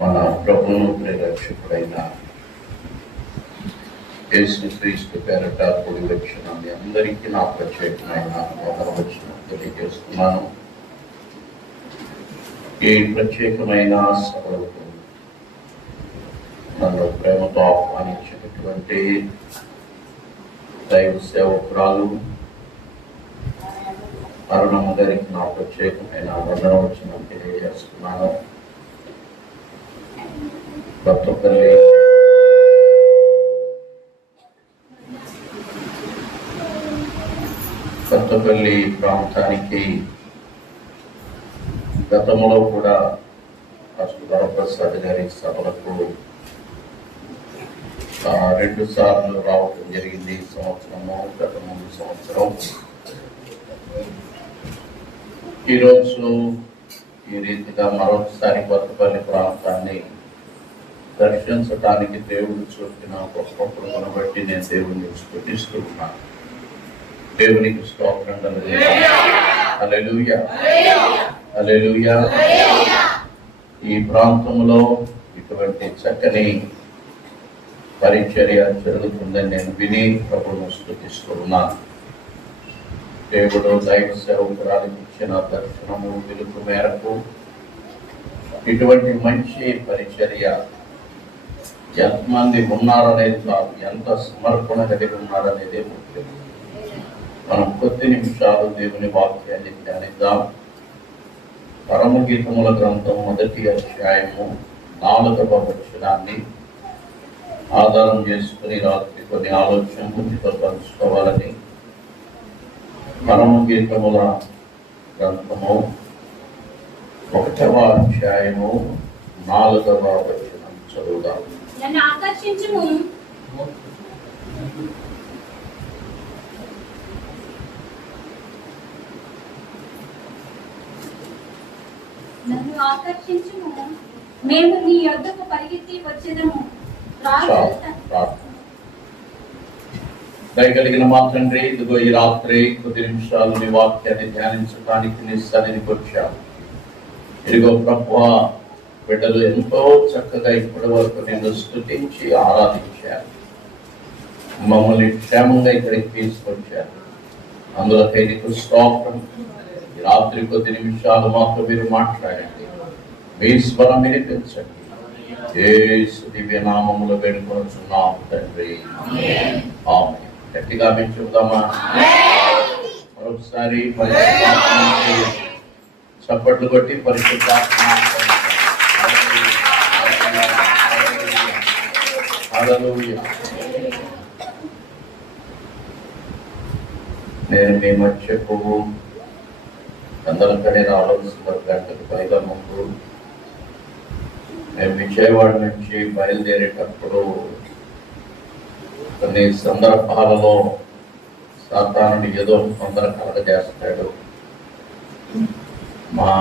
మన ప్రభువును ప్రేరక్షకుడైన యేసుక్రీస్తు పేరట కూడి వచ్చిన మీ అందరికీ నా ప్రత్యేకమైన వందనములు తెలియజేస్తున్నాను. ఈ ప్రత్యేకమైన సభలకు నన్ను ప్రేమతో ఆహ్వానించినటువంటి దైవ సేవకురాలు అరుణమ్మ గారికి నా ప్రత్యేకమైన వందనములు తెలియజేస్తున్నాను. కొత్తపల్లి ప్రాంతానికి గతంలో కూడా వరప్రసాద్ గారి సభలకు 2 సార్లు రావడం జరిగింది. ఈ సంవత్సరము, గత ముందు సంవత్సరం. ఈరోజు ఈ రీతిగా మరొకసారి కొత్తపల్లి ప్రాంతాన్ని దర్శించడానికి దేవుడు చూపిన గొప్ప కృపను బట్టి నేను దేవుడిని స్తుతిస్తూ ఉన్నాను. దేవునికి స్తోత్రం హల్లెలూయా, హల్లెలూయా. ఈ ప్రాంతంలో ఇటువంటి చక్కని పరిచర్య జరుగుతుందని నేను విని ప్రభువును స్తుతిస్తూ ఉన్నాను. దేవుడు దైవ సేవకురాలకు ఇచ్చిన దర్శనము పిలుపు మేరకు ఇటువంటి మంచి పరిచర్య ఎంతమంది ఉన్నారనేది కాదు, ఎంత సమర్పణ కలిగి ఉన్నారనేదే ముఖ్యం. మనం కొద్ది నిమిషాలు దేవుని వాక్యాన్ని ధ్యానిద్దాం. పరమగీతముల గ్రంథం 1వ అధ్యాయము 4వ వచనాన్ని ఆధారం చేసుకుని రాత్రి కొన్ని ఆలోచనలు మీతో పంచుకోవాలని పరమగీతముల గ్రంథము 1వ అధ్యాయము 4వ వచనం చదువుదాం. నన్ను ఆకర్షించుము, మేము నీ యొద్దకు పరిగెత్తి వచ్చేదము. దయగలిగిన మా తండ్రి, ఇదిగో ఈ రాత్రి కొద్ది నిమిషాలు నీ వాక్యాన్ని ధ్యానించడానికి నీ సన్నిధికి వచ్చాము. ఇదిగో ప్రభువా, బిడ్డలు ఎంతో చక్కగా ఇప్పటి వరకు నిన్ను స్తుతించి ఆరాధించారు. మమ్మల్ని క్షేమంగా ఇక్కడికి తీసుకొచ్చారు. అందులో నీకు స్తోత్రం. ఈ రాత్రి కొద్ది నిమిషాలు మాతో మీరు మాట్లాడండి, మీ స్వరం వినిపించండి. యేసు దివ్య నామములో వేడుకొనుచున్నాం తండ్రి, ఆమేన్. గట్టిగా మేము చెబుదామా? మరొకసారి చప్పట్లు కొట్టి పరిశుద్ధాత్మ హల్లెలూయా. నేను మీ మధ్యకు అందరికనే రావాల్సిన గంటకు పైగా ముందు మేము విజయవాడ నుంచి బయలుదేరేటప్పుడు కొన్ని సందర్భాలలో సాతానుడు ఏదో తొందర కలగజేస్తాడు. మా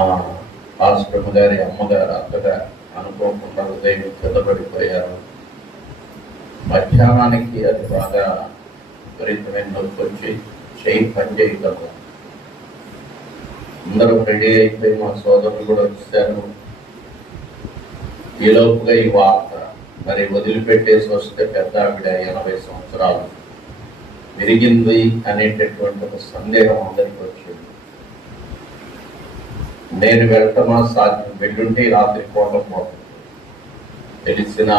పాస్టర్ గారి అమ్మగారు అంతగా అనుకోకుండా ఉదయం కిందపడిపోయారు. మధ్యాహ్నానికి అది బాగా విపరీతమైన నొప్పి వచ్చి చేయి పనిచేయగలరు. అందరూ రెడీ అయిపోయి మా సోదరులు కూడా వచ్చారు. ఈ లోపుగా ఈ వార్త మరి వదిలిపెట్టేసి వస్తే పెద్ద ఆవిడ 80 సంవత్సరాలు విరిగింది అనేటటువంటి ఒక సందేహం అందరికి వచ్చింది. నేను వెళ్ళటమా సాధ్యం, వెళ్ళుంటే రాత్రి పోవటం తెలిసిన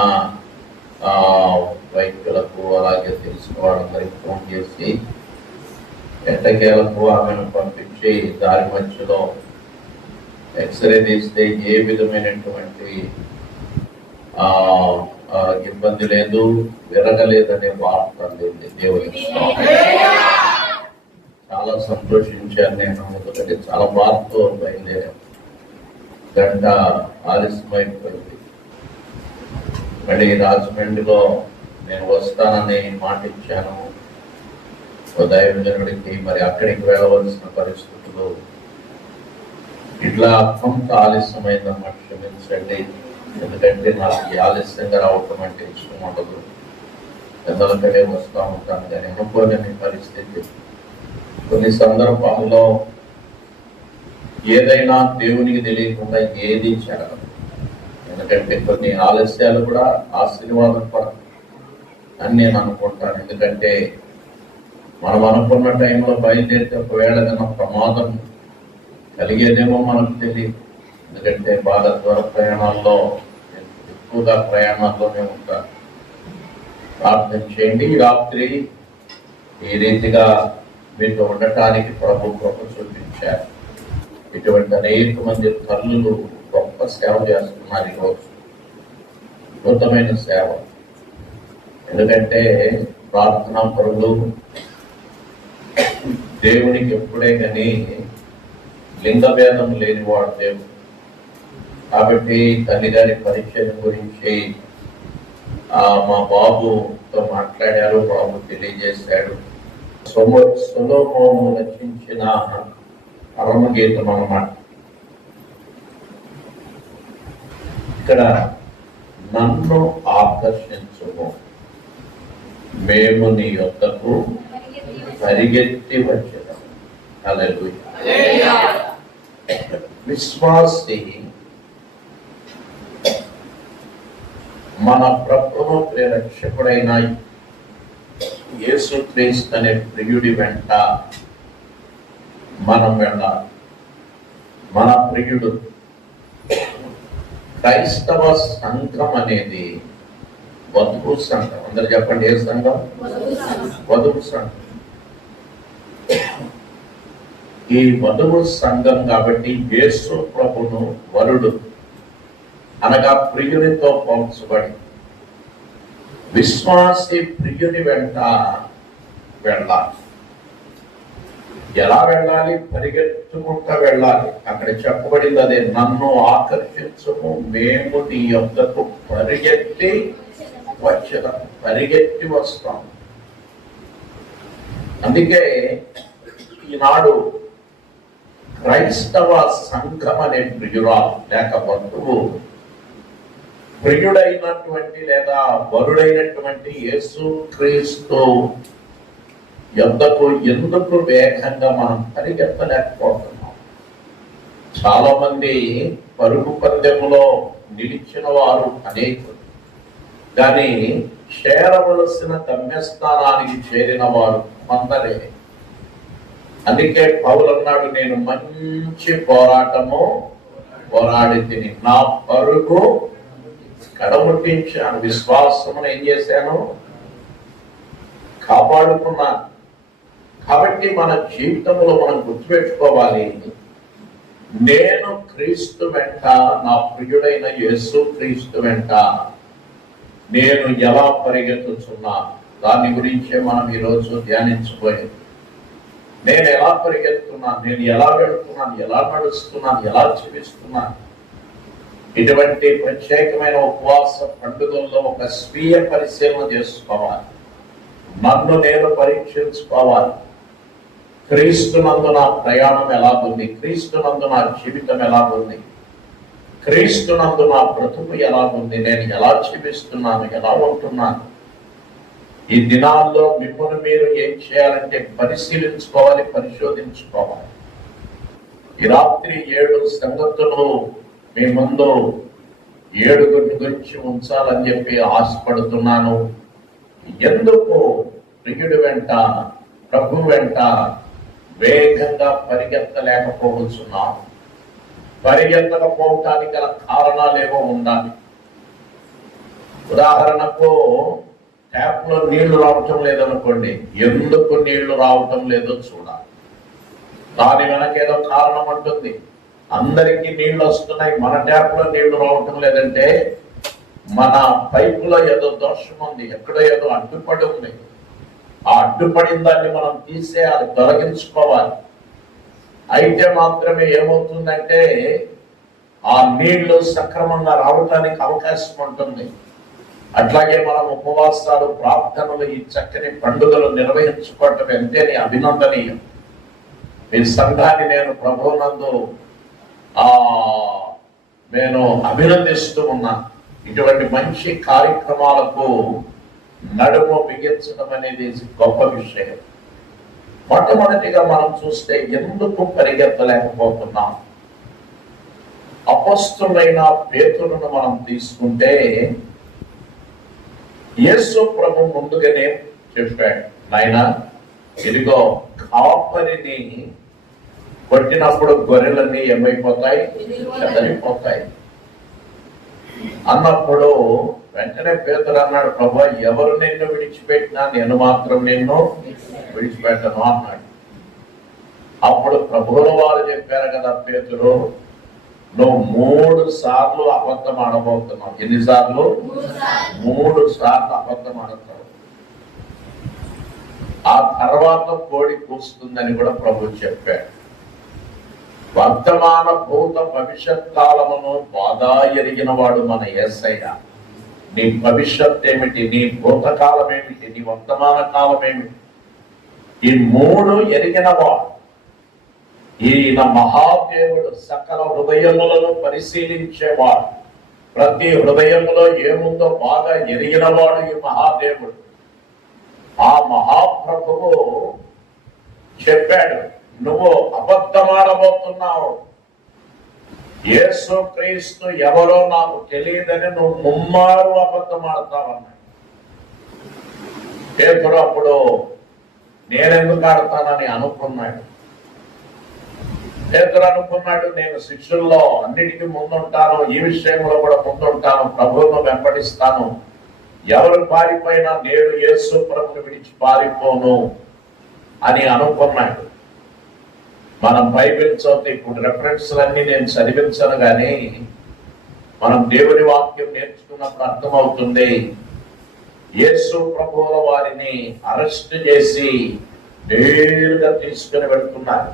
వైద్యులకు అలాగే తెలిసిన వాళ్ళందరికీ ఫోన్ చేసి ఎట్టకేలకు ఆమెను పంపించి దారి మధ్యలో ఎక్స్రే తీస్తే ఏ విధమైనటువంటి ఇబ్బంది లేదు, విరగలేదనే వార్త అందింది. దేవునికి చాలా సంతోషించాను నేను. ఎందుకంటే చాలా బాధతో బయలుదేరాను. గంట ఆలస్యమైపోయింది. మళ్ళీ రాజమండ్రిలో నేను వస్తానని మాట ఇచ్చాను దైవజనుడికి. మరి అక్కడికి వెళ్ళవలసిన పరిస్థితులు ఇట్లా కొంత ఆలస్యమైందన్నమాట, క్షమించండి. ఎందుకంటే నాకు ఈ ఆలస్యంగా రావటం అంటే ఇష్టం ఉండదు. పెద్దలకడే వస్తూ ఉంటాను, కానీ అనుకోలేని పరిస్థితి. కొన్ని సందర్భాల్లో ఏదైనా దేవునికి తెలియకుండా ఏది జరగదు. ఎందుకంటే కొన్ని ఆలస్యాలు కూడా ఆశీర్వాదం కూడా అని నేను అనుకుంటాను. ఎందుకంటే మనం అనుకున్న టైంలో బయలుదేరితే ఒకవేళ ఏదైనా ప్రమాదం కలిగేదేమో మనకు తెలియదు. ఎందుకంటే బాగా దూర ప్రయాణాల్లో ఎక్కువగా ప్రయాణాల్లోనే ఉంటాను. ప్రార్థన చేయండి. ఈ రాత్రి ఈ రీతిగా మీతో ఉండటానికి ప్రభు కృప చూపించారు. ఇటువంటి అనేక మంది తల్లులు గొప్ప సేవ చేస్తున్నారు ఈరోజు, అద్భుతమైన సేవ. ఎందుకంటే ప్రార్థనా పరులు దేవునికి ఎప్పుడే కానీ లింగభేదం లేనివాడు దేవుడు. కాబట్టి తల్లిగారి పరిచయం గురించి మా బాబుతో మాట్లాడారు, బాబు తెలియజేశాడు. సొలొమోను రచించిన పరమగీతం అన్నమాట. ఇక్కడ నన్ను ఆకర్షించుము, మేము నీ యొద్దకు పరిగెత్తి వచ్చేదాం. హల్లెలూయా. విశ్వాసి మన ప్రభువు ప్రియరక్షకుడైన యేసుక్రీస్తు అనే ప్రియుడి వెంట మనం వెళ్ళాలి. మన ప్రియుడు క్రైస్తవ సంఘం అనేది వధువు సంఘం. అందరు చెప్పండి, ఏ సంఘం? వధువు సంఘం. ఈ వధువు సంఘం కాబట్టి యేసు ప్రభును వరుడు అనగా ప్రియునితో పోల్చబడి విశ్వాసి ప్రియుని వెంట వెళ్ళాలి. ఎలా వెళ్ళాలి? పరిగెత్తుకుంటూ వెళ్ళాలి. అక్కడ చెప్పబడింది అదే, నన్ను ఆకర్షించము, మేము నీ యొద్దకు పరిగెత్తి వచ్చేదాం. పరిగెత్తి వస్తాం. అందుకే ఈనాడు క్రైస్తవ సంఘం అనే ప్రియురాలు లేక బంధువు ప్రియుడైనటువంటి లేదా వరుడైనటువంటి యేసుక్రీస్తు యొద్దకు ఎందుకు వేగంగా మనం పరిగెత్తలేకపోతున్నాం? చాలా మంది పరుగు పందెములో నిలిచిన వారు అనేకులు, కానీ చేరవలసిన గమ్యస్థానానికి చేరిన వారు కొందరే. అందుకే పౌలు అన్నాడు, నేను మంచి పోరాటము పోరాడి తిని నా పరుగు కడముట్టించాను, విశ్వాసమును ఏం చేశాను? కాపాడుకున్నాను. కాబట్టి మన జీవితంలో మనం గుర్తుపెట్టుకోవాలి, నేను క్రీస్తు వెంట, నా ప్రియుడైన యేసు క్రీస్తు వెంట నేను ఎలా పరిగెత్తుతున్నా దాని గురించే మనం ఈరోజు ధ్యానించబోయేది. నేను ఎలా పరిగెత్తున్నాను, నేను ఎలా వెళుతున్నాను, ఎలా నడుస్తున్నాను, ఎలా జీవిస్తున్నాను. ఇటువంటి ప్రత్యేకమైన ఉపవాస పండుగల్లో ఒక స్వీయ పరిశీలన చేసుకోవాలి. నన్ను నేను పరీక్షించుకోవాలి. క్రీస్తునందు నా ప్రయాణం ఎలా ఉంది? క్రీస్తునందు నా జీవితం ఎలా ఉంది? క్రీస్తునందు నా బ్రతుకు ఎలా ఉంది? నేను ఎలా జీవిస్తున్నాను, ఎలా ఉంటున్నాను? ఈ దినాల్లో మిమ్మల్ని మీరు ఏం చేయాలంటే పరిశీలించుకోవాలి, పరిశోధించుకోవాలి. ఈ రాత్రి 7 సంగతులు మీ ముందు 7 గురించి ఉంచాలని చెప్పి ఆశపడుతున్నాను. ఎందుకు ప్రియుడి వెంట, ప్రభు వెంట వేగంగా పరిగెత్తలేకపోతున్నాం? పరిగెత్తకపోవటానికి గల కారణాలు ఏవో ఉండాలి. ఉదాహరణకు ట్యాప్ లో నీళ్లు రావటం లేదనుకోండి, ఎందుకు నీళ్లు రావటం లేదో చూడాలి. దాని వెనకేదో కారణం ఉంటుంది. అందరికీ నీళ్లు వస్తున్నాయి, మన ట్యాప్ లో నీళ్లు రావటం లేదంటే మన పైపులో ఏదో దోషం ఉంది, ఎక్కడో ఏదో అడ్డుపడి ఉంది. ఆ అడ్డుపడిన దాన్ని మనం తీసేయాలి, తొలగించుకోవాలి. అయితే మాత్రమే ఏమవుతుందంటే ఆ నీళ్లు సక్రమంగా రావటానికి అవకాశం ఉంటుంది. అట్లాగే మనం ఉపవాసాలు, ప్రార్థనలు, ఈ చక్కని పండుగలు నిర్వహించుకోవటం ఎంతేనే అభినందనీయం. మీ సంఘాన్ని నేను ప్రభువునందు నేను అభినందిస్తూ ఉన్నా. ఇటువంటి మంచి కార్యక్రమాలకు నడుము బిగించడం అనేది గొప్ప విషయం. మొట్టమొదటిగా మనం చూస్తే ఎందుకు పరిగెత్తలేకపోతున్నాం? అపొస్తలుడైన పేతురును మనం తీసుకుంటే యేసు ప్రభు ముందుగానే చెప్పాడు, నాయనా ఇదిగో కాపరిని కొట్టినప్పుడు గొర్రెలన్నీ ఏమైపోతాయి, చెదరిపోతాయి అన్నప్పుడు వెంటనే పేతురు అన్నాడు, ప్రభు ఎవరు నిన్ను విడిచిపెట్టినా నేను మాత్రం నిన్ను విడిచిపెట్టను అన్నాడు. అప్పుడు ప్రభువుల వారు చెప్పారు కదా, పేతురు నువ్వు 3 సార్లు అబద్ధం ఆడబోతున్నావు. ఎన్నిసార్లు? 3 సార్లు అబద్ధం ఆడతావు. ఆ తర్వాత కోడి కూస్తుందని కూడా ప్రభు చెప్పాడు. వర్తమాన భూత భవిష్యత్ కాలమును బాగా ఎరిగిన వాడు మన యేసయ్య. నీ భవిష్యత్ ఏమిటి, నీ భూతకాలం ఏమిటి, నీ వర్తమాన కాలం ఏమిటి, ఈ 3 ఎరిగిన వాడు. ఈయన మహాదేవుడు, సకల హృదయములను పరిశీలించేవాడు, ప్రతి హృదయములో ఏముందో బాగా ఎరిగినవాడు ఈ మహాదేవుడు. ఆ మహాప్రభువు చెప్పాడు, నువ్వు అబద్ధమాడబోతున్నావు, యేసు క్రీస్తు ఎవరో నాకు తెలియదని నువ్వు 3 అబద్ధమాడతావన్నాడు. పేతురు అప్పుడు నేనెందుకు ఆడతానని అనుకున్నాడు. పేతురు అనుకున్నాడు, నేను శిష్యుల్లో అన్నిటికీ ముందుంటాను, ఈ విషయంలో కూడా ముందుంటాను, ప్రభువును వెంబడిస్తాను, ఎవరు పారిపోయినా నేను యేసు ప్రభువును విడిచి పారిపోను అని అనుకున్నాడు. మనం బైబిల్ చదివి ఇప్పుడు రెఫరెన్స్లన్నీ నేను చదివించను కానీ మనం దేవుని వాక్యం నేర్చుకున్నప్పుడు అర్థమవుతుంది. యేసు ప్రభువుల వారిని అరెస్ట్ చేసి నేరుగా తీసుకుని వెళ్తున్నారు.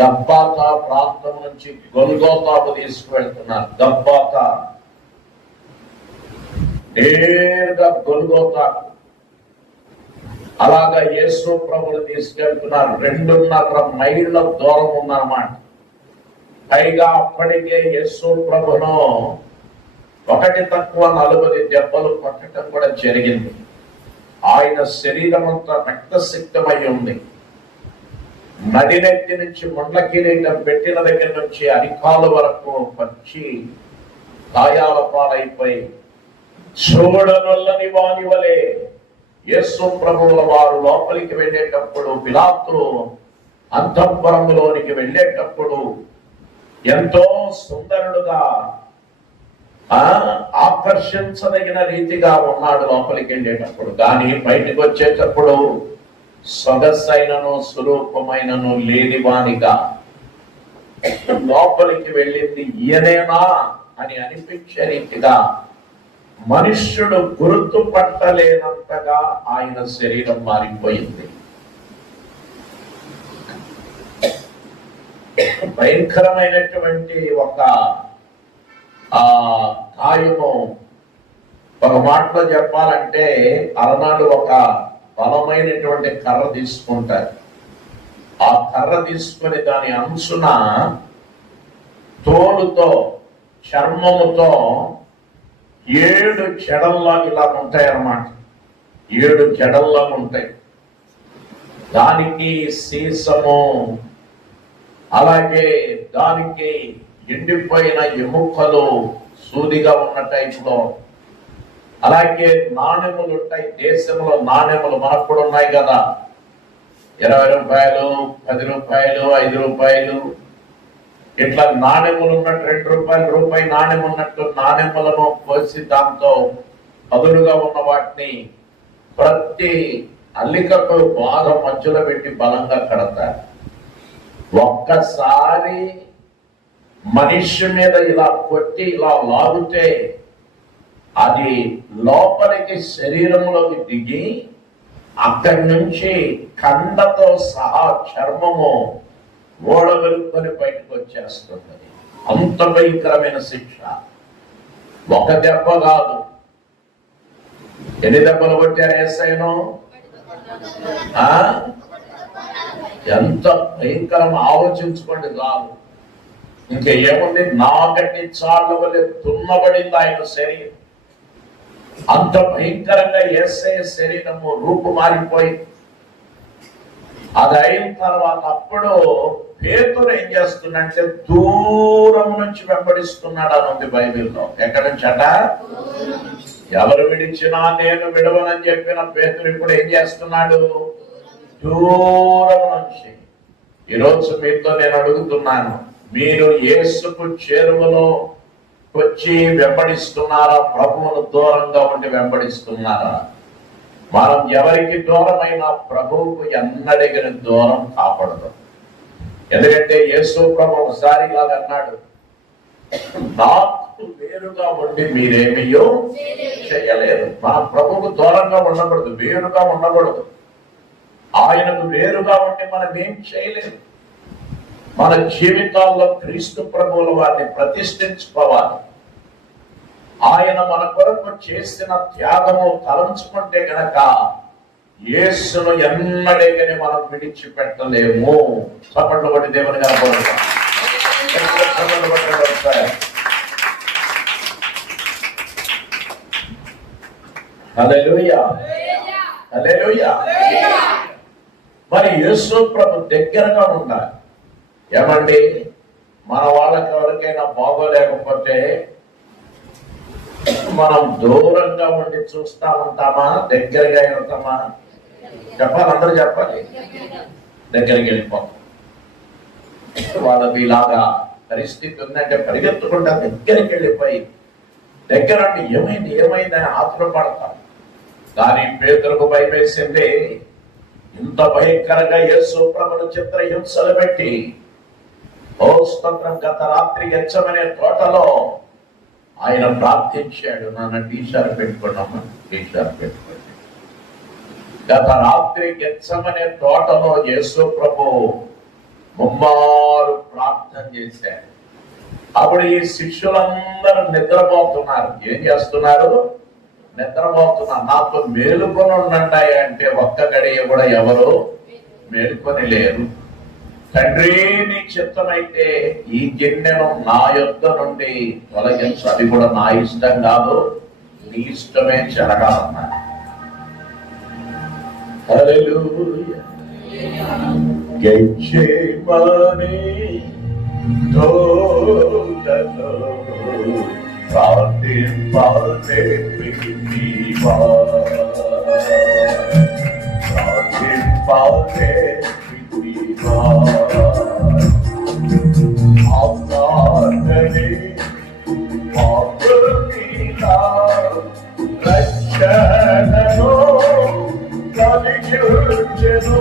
గబ్బాతా ప్రాంతం నుంచి గొల్గోతాకు తీసుకువెళ్తున్నారు. గబ్బాతా నేరుగా గొల్గోతాకు. అలాగా యేసు ప్రభువుని తీసుకెళ్తున్నారు. 2.5 మైళ్ళ దూరం ఉందన్నమాట. పైగా అప్పటికే యేసు ప్రభును 1 తక్కువ 40 దెబ్బలు కొట్టడం కూడా జరిగింది. ఆయన శరీరం అంతా రక్తసిక్తమై ఉంది. నడినెత్తి నుంచి ముండ్ల కిరీటం పెట్టిన దగ్గర నుంచి అరికాలు వరకు పచ్చి గాయాల పాలైపోయి చూడనొల్లని వాని వలె యేసు ప్రభువుల వారు లోపలికి వెళ్ళేటప్పుడు, పిలాతు అంతఃపురంలోనికి వెళ్ళేటప్పుడు ఎంతో సుందరుడుగా ఆకర్షించదగిన రీతిగా ఉన్నాడు లోపలికి వెళ్ళేటప్పుడు. కానీ బయటకు వచ్చేటప్పుడు సొగసైనను స్వరూపమైనను లేనివానిగా లోపలికి వెళ్ళింది ఈయనేనా అని అనిపించే రీతిగా మనుష్యుడు గుర్తుపట్టలేనంతగా ఆయన శరీరం మారిపోయింది. భయంకరమైనటువంటి ఒక గాయము. ఒక మాటలో చెప్పాలంటే అలనాడు ఒక బలమైనటువంటి కర్ర తీసుకుంటారు. ఆ కర్ర తీసుకుని దాని అంచున తోలుతో చర్మముతో 7 జడల్లాగా ఇలా ఉంటాయి అన్నమాట. 7 జడల్లాగా ఉంటాయి. దానికి సీసము, అలాగే దానికి ఎండిపోయిన ఎముకలు సూదిగా ఉన్న టైపులో, అలాగే నాణెములు ఉంటాయి. దేశంలో నాణెములు మనకు కూడా ఉన్నాయి కదా, 20 రూపాయలు, 10 రూపాయలు, 5 రూపాయలు, ఇట్లా నాణెములు ఉన్నట్టు 2 రూపాయలు, రూపాయి నాణెం ఉన్నట్టు నాణెములను పోసి దాంతో పదులుగా ఉన్న వాటిని ప్రతి అల్లికకు బాగా మధ్యలో పెట్టి బలంగా కడతారు. ఒక్కసారి మనిషి మీద ఇలా కొట్టి ఇలా లాగితే అది లోపలికి శరీరంలోకి దిగి అక్కడి నుంచి కండతో సహా చర్మము ఓడవెలుకొని బయటకు వచ్చేస్తుంది. అంత భయంకరమైన శిక్ష. ఒక దెబ్బ కాదు, ఎన్ని దెబ్బలు కొట్టారు యేసయ్యను? ఎంత భయంకరం ఆలోచించుకోండి చాలు. ఇంకా ఏముంది, నాగటి చాళ్ళ వలె దున్నబడింది ఆయన శరీరం. అంత భయంకరంగా యేసయ్య శరీరము రూపు మారిపోయి అది అయిన తర్వాత అప్పుడు పేతురు ఏం చేస్తున్నాడంటే దూరం నుంచి వెంబడిస్తున్నాడు అని ఉంది బైబిల్లో. ఎక్కడి నుంచి అట? ఎవరు విడిచినా నేను విడవనని చెప్పిన పేతురు ఇప్పుడు ఏం చేస్తున్నాడు? దూరం నుంచి. ఈరోజు మీతో నేను అడుగుతున్నాను, మీరు యేసుకు చేరువలో వచ్చి వెంబడిస్తున్నారా? ప్రభువును దూరంగా ఉండి వెంబడిస్తున్నారా? మనం ఎవరికి దూరమైన ప్రభువుకు ఎన్నడిగిన దూరం కాకూడదు. ఎందుకంటే యేసు ప్రభు ఒకసారి ఇలాగ అన్నాడు, నాకు వేరుగా ఉండి మీరేమయ్యో చేయలేరు. మన ప్రభువుకు దూరంగా ఉండకూడదు, వేరుగా ఉండకూడదు. ఆయనకు వేరుగా ఉండి మనం ఏం చేయలేము. మన జీవితాల్లో క్రీస్తు ప్రభువుల వారిని ప్రతిష్ఠించుకోవాలి. ఆయన మన కొరకు చేసిన త్యాగము తలంచుకుంటే గనక యేసును ఎన్నడేగాని మనం విడిచిపెట్టలేము. చప్పట్లు కొట్టి దేవుని కనపడతాం. హల్లెలూయా, హల్లెలూయా. మరి యేసు ప్రభు దగ్గరగా ఉండాలి. ఏమండి, మన వాళ్ళకి ఎవరికైనా బాగోలేకపోతే మనం దూరంగా ఉండి చూస్తా ఉంటామా? దగ్గరగా వెళ్తామా? చెప్పాలి, అందరూ చెప్పాలి. దగ్గరికి వెళ్ళిపోతాం. వాళ్ళకి ఇలాగా పరిస్థితి ఉందంటే పరిగెత్తుకుంటా దగ్గరికి వెళ్ళిపోయి దగ్గర ఏమైంది ఏమైందని ఆతురపడతాం. కానీ పేతురుకు భయం వేసింది. ఇంత భయంకరంగా యేసు ప్రభువును చిత్రహింసలు పెట్టి ఓ స్తోత్రం, గత రాత్రి గెత్సేమనే తోటలో ఆయన ప్రార్థించాడు. నాన్న టీషర్ట్ పెట్టుకున్నామా? టీషర్ట్ పెట్టుకోండి. గత రాత్రి గెత్సేమనే తోటలో యేసు ప్రభు ముమ్మారు ప్రార్థన చేశాడు. అప్పుడు ఈ శిష్యులందరూ నిద్రపోతున్నారు. ఏం చేస్తున్నారు? నిద్రపోతున్నారు. నాతో మేలుకొని ఉండండి అంటే ఒక్క గడియ కూడా ఎవరు మేలుకొని లేరు. తండ్రి, నీ చిత్తమైతే ఈ గిన్నెను నా యొద్ద నుండి తొలగించు, అది కూడా నా ఇష్టం కాదు, నీ ఇష్టమే జరగాలన్నారు. హల్లెలూయా. గెత్సేమనే తోటలో ప్రార్థింపనే పిలివా, ప్రార్థింపనే పిలివా. ఆప్నార్గనే పాపనీలా రక్షణను కలిగించెను.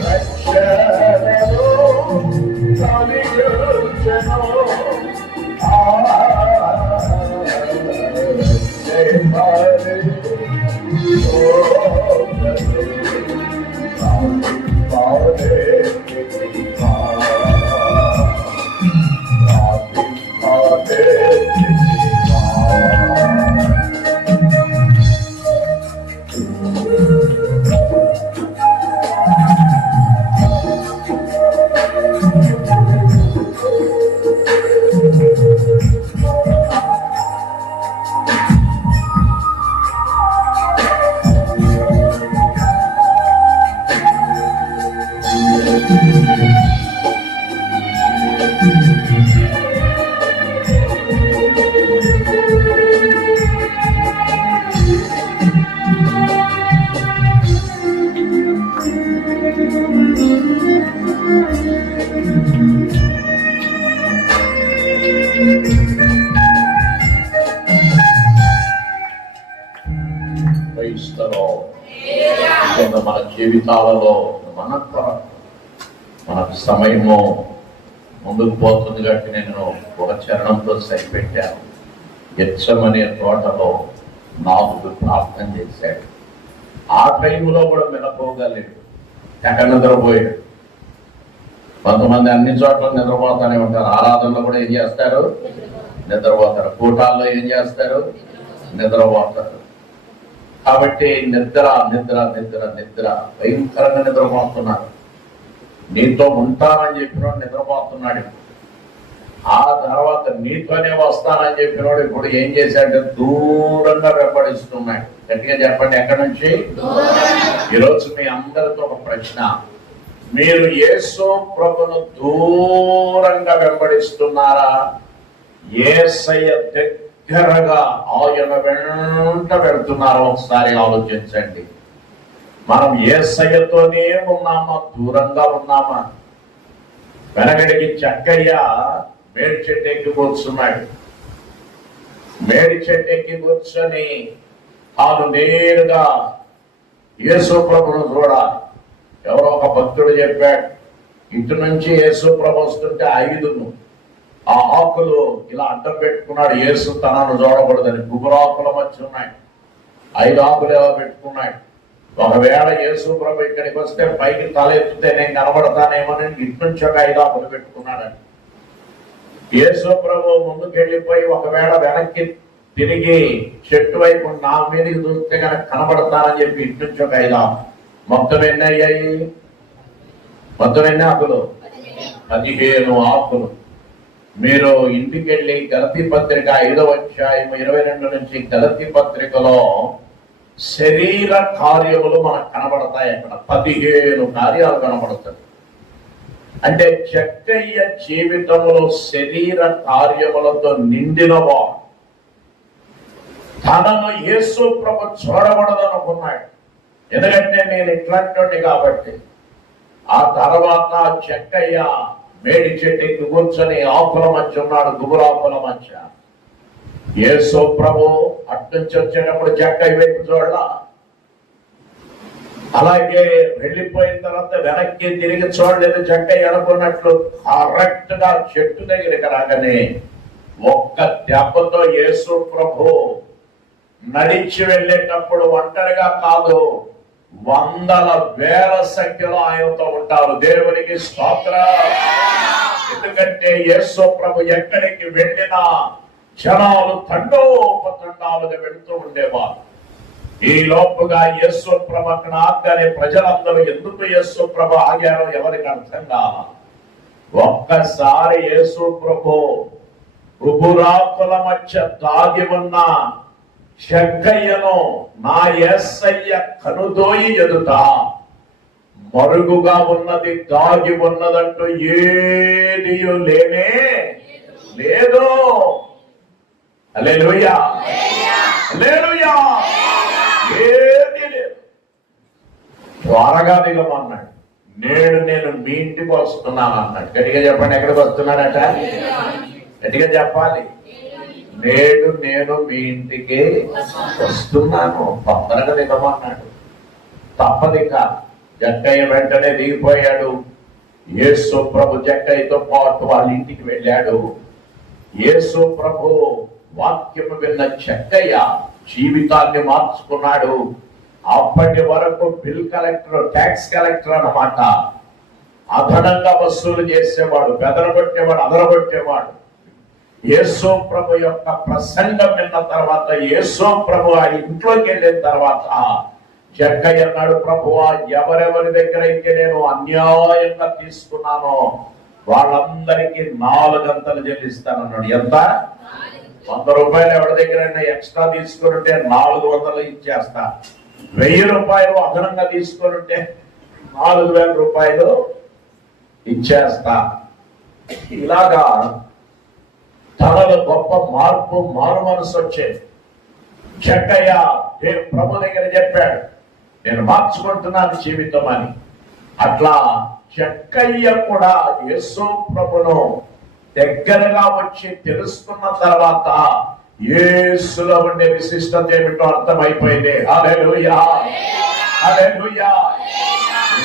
Rక్షణలో మన జీవితాలలో మనకు సమయము ముందుకు పోతుంది కాబట్టి నేను ఒక చరణంతో సరిపెట్టాను. గెత్సెమనే తోటలో నాలుగు ప్రార్థన చేశాడు. ఆ టైంలో కూడా నిద్రపోగలేడు, ఎక్కడ నిద్రపోయాడు. కొంతమంది అన్ని చోట్ల నిద్రపోతానే ఉంటారు. ఆరాధనలో కూడా ఏం చేస్తారు? నిద్రపోతారు. కూటాల్లో ఏం చేస్తారు? నిద్రపోతారు. కాబట్టి నిద్ర నిద్ర నిద్ర నిద్ర భయంకరంగా నిద్రపోతున్నారు. నీతో ఉంటానని చెప్పినోడు నిద్రపోతున్నాడు. ఆ తర్వాత నీతోనే వస్తానని చెప్పినోడు ఇప్పుడు ఏం చేశాడంటే దూరంగా వెంబడిస్తున్నాడు. గట్టిగా చెప్పండి, ఎక్కడి నుంచి? ఈరోజు మీ అందరితో ఒక ప్రశ్న. మీరు యేసు ప్రభును దూరంగా వెంబడిస్తున్నారా? యేసయ్య దగ్గరగా ఆయన వెంట వెళ్తున్నారో ఒకసారి ఆలోచించండి. మనం యేసయ్యతోనే ఉన్నామా, దూరంగా ఉన్నామా? వెనకడికి చక్కయ్య మేడి చెట్టు ఎక్కి కూర్చున్నాడు. మేడి చెట్టు ఎక్కి కూర్చొని తాను నేరుగా యేసు ప్రభును చూడాలి. ఎవరో ఒక భక్తుడు చెప్పాడు, ఇటు నుంచి యేసు ప్రభు వస్తుంటే 5 ఆ ఆకులు ఇలా అడ్డం పెట్టుకున్నాడు. యేసు తనను చూడకూడదని గుబురాకుల మధ్య ఉన్నాయి. 5 ఆకులు ఎలా పెట్టుకున్నాడు. ఒకవేళ యేసు ప్రభు ఇక్కడికి వస్తే పైకి తల ఎత్తితే నేను కనబడతానేమని ఇటు నుంచి ఒక 5 ఆకులు పెట్టుకున్నాడని. యేసు ప్రభు ముందుకెళ్ళిపోయి ఒకవేళ వెనక్కి తిరిగి చెట్టు వైపు నా మీదకి చూస్తే కనుక కనబడతానని చెప్పి ఇటు నుంచి ఒక 5 ఆకులు. మొత్తం ఎన్ని అయ్యాయి? మొత్తం ఎన్ని ఆకులు? 15 ఆకులు. మీరు ఇంటికి వెళ్ళి గలతీ పత్రిక 5వ అధ్యాయం 22 నుంచి గలతీ పత్రికలో శరీర కార్యములు మనకు కనబడతాయి. అక్కడ 15 కార్యాలు కనబడతాయి. అంటే చక్కయ్య జీవితంలో శరీర కార్యములతో నిండినవా. తనను యేసు ప్రభు చూడబడదనుకున్నాడు. ఎందుకంటే నేను ఇట్లాంటి కాబట్టి. ఆ తర్వాత చక్కయ్య మేడి చెట్టుకి కూర్చొని ఆకుల మధ్య ఉన్నాడు, గుబురాకుల మధ్య. యేసు ప్రభు అట్నుంచి వచ్చేటప్పుడు చక్కయ్య వైపు చూడాల. అలాగే వెళ్ళిపోయిన తర్వాత వెనక్కి తిరిగి చూడలేదు చక్కయ్య అనుకున్నట్లు. కరెక్ట్ గా చెట్టు దగ్గరికి రాగానే ఒక్క దెబ్బతో యేసు ప్రభు నడిచి వెళ్ళేటప్పుడు ఒంటరిగా కాదు, 100,000 సంఖ్యలో ఆయనతో ఉంటారు. దేవునికి స్తోత్రం. ఎందుకంటే యేసు ప్రభు ఎక్కడికి వెళ్ళినా జనాలు తండోపతండాలుగా వెళుతూ ఉండేవారు. ఈ లోపుగా యేసు ప్రభు అక్కడ ఆగానే ప్రజలందరూ ఎందుకు యేసు ప్రభు ఆగారో ఎవరికి అర్థం కావాలి. ఒక్కసారి యేసు ప్రభు గుబురాకుల మధ్య దాగి ఉన్న చక్కయ్యను నా యేసయ్య కనుదోయి ఎదుట మరుగుగా ఉన్నది, దాగి ఉన్నదంటూ ఏది లేనే లేదు. హల్లెలూయా, హల్లెలూయా. ఏది లేదు. త్వరగా దిగమన్నాడు. నేడు నేను మీ ఇంటికి వస్తున్నాను అన్నాడు. గట్టిగా చెప్పండి, ఎక్కడికి వస్తున్నాడట? గట్టిగా చెప్పాలి. నేడు నేను మీ ఇంటికి వస్తున్నాను, తొందరగా దిగమన్నాడు. తప్పదిక. జక్కయ్య వెంటనే దిగిపోయాడు. యేసు ప్రభు జక్కయ్యతో పాటు వాళ్ళ ఇంటికి వెళ్ళాడు. యేసు ప్రభు వాక్యము విన్న జక్కయ్య జీవితాన్ని మార్చుకున్నాడు. అప్పటి వరకు బిల్ కలెక్టర్, ట్యాక్స్ కలెక్టర్ అన్నమాట. అదనంగా వసూలు చేసేవాడు, బెదరగొట్టేవాడు, అదరగొట్టేవాడు. యేసు ప్రభు యొక్క ప్రసంగం విన్న తర్వాత, యేసు ప్రభు ఆ ఇంట్లోకి వెళ్ళిన తర్వాత జక్కయ్య అన్నాడు, ప్రభువా, ఎవరెవరి దగ్గర అయితే నేను అన్యాయంగా తీసుకున్నానో వాళ్ళందరికీ 4 గంటలు చెల్లిస్తానన్నాడు. ఎంత? 100 రూపాయలు ఎవరి దగ్గర ఎక్స్ట్రా తీసుకుంటే 400 ఇచ్చేస్తా. 1000 రూపాయలు అదనంగా తీసుకుంటే 4000 రూపాయలు ఇచ్చేస్తా. ఇలాగా తనలో గొప్ప మారు మనసు వచ్చేది. జక్కయ్య ప్రభు దగ్గర చెప్పాడు, నేను మార్చుకుంటున్నాను జీవితం అని. అట్లా జక్కయ్య కూడా యేసు ప్రభును దగ్గరగా వచ్చి తెలుసుకున్న తర్వాత యేసులో ఉండే విశిష్టత ఏమిటో అర్థమైపోయింది. హల్లెలూయా, హల్లెలూయా.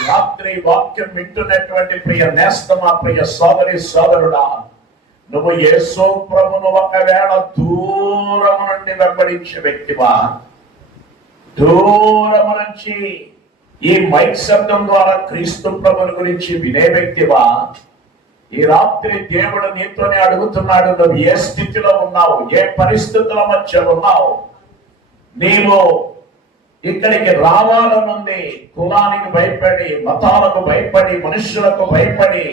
రాత్రి వాక్యం వింటున్నటువంటి ప్రియ నేస్తమా, ప్రియ సోదరి సోదరుడా, నువ్వు యేసు ప్రభును ఒకవేళ దూరము నుండి వెంబడించే వ్యక్తివా, దూరము నుంచి ఈ మైక్ శబ్దం ద్వారా క్రీస్తు ప్రభుని గురించి వినే వ్యక్తివా, ఈ రాత్రి దేవుడు నీతోనే అడుగుతున్నాడు, నువ్వు ఏ స్థితిలో ఉన్నావు, ఏ పరిస్థితుల మధ్య ఉన్నావు. నీవు ఇక్కడికి రావాలనుంది కులానికి భయపడి, మతాలకు భయపడి, మనుషులకు భయపడి,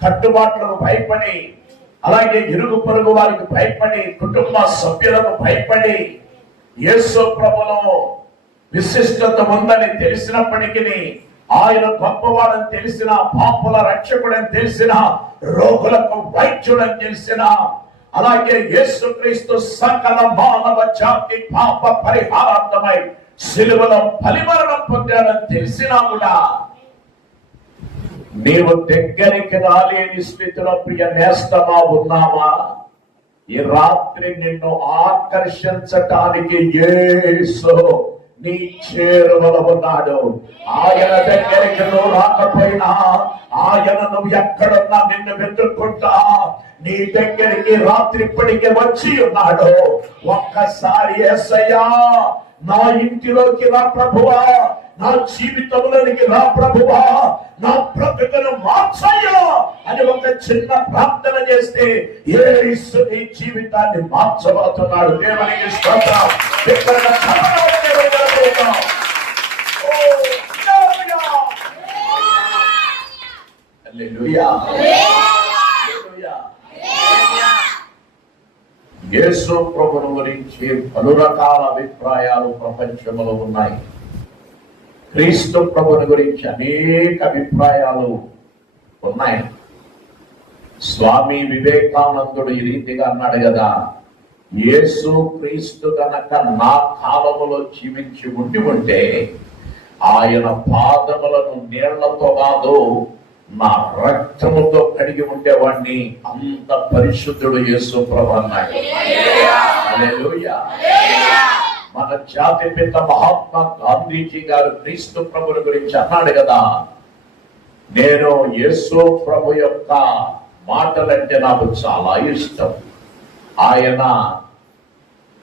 కట్టుబాట్లకు భయపడి, అలాగే ఇరుగు పొరుగు వారికి భయపడి, కుటుంబ సభ్యులకు భయపడి, యేసు ప్రభులో విశిష్టత ఉందని తెలిసినప్పటికీ, ఆయన గొప్పవాడని తెలిసిన, పాపుల రక్షకుడని తెలిసిన, రోగులకు వైద్యుడని తెలిసిన, అలాగే యేసుక్రీస్తు సకల మానవ జాతి పాప పరిహారార్థమై సిలువలో బలిమరణం పొందాడని తెలిసినా కూడా నీవు దగ్గరికి రాలేని స్థితిలో ప్రియ నేస్తమా ఉన్నావా? ఈ రాత్రి నిన్ను ఆకర్షించటానికి యేసు నీ చేరువలో ఉన్నాడు. ఆయన దగ్గరికి నువ్వు రాకపోయినా, ఆయన నువ్వు ఎక్కడున్నా నిన్ను వెతుక్కుంటా నీ దగ్గరికి రాత్రి ఇప్పటికే వచ్చి ఉన్నాడు. ఒక్కసారి యేసయ్యా, నా ఇంటిలోకి రా ప్రభువా, నా జీవితంలోనికి రా ప్రభువా, నా బ్రతుకును మార్చయ్యా అని ఒక చిన్న ప్రార్థన చేస్తే యేసు నీ జీవితాన్ని మార్చబోతున్నాడు. దేవునికి స్తోత్రం. హల్లెలూయా, హల్లెలూయా. యేసు ప్రభువును గురించి పలు రకాల అభిప్రాయాలు ప్రపంచంలో ఉన్నాయి. క్రీస్తు ప్రభువుని గురించి అనేక అభిప్రాయాలు ఉన్నాయి. స్వామి వివేకానందుడు ఈ రీతిగా అన్నాడు కదా, యేసు క్రీస్తు కనుక నా కాలములో జీవించి ఉంటే ఆయన పాదములను నీళ్లతో కాదు నా రక్తముతో కడిగి ఉండేవాడిని. అంత పరిశుద్ధుడు యేసు ప్రభు అన్నాడు. హల్లెలూయా. మన జాతి పిత మహాత్మా గాంధీజీ గారు క్రీస్తు ప్రభుని గురించి అన్నాడు కదా, నేను యేసు ప్రభు యొక్క మాటలంటే నాకు చాలా ఇష్టం. ఆయన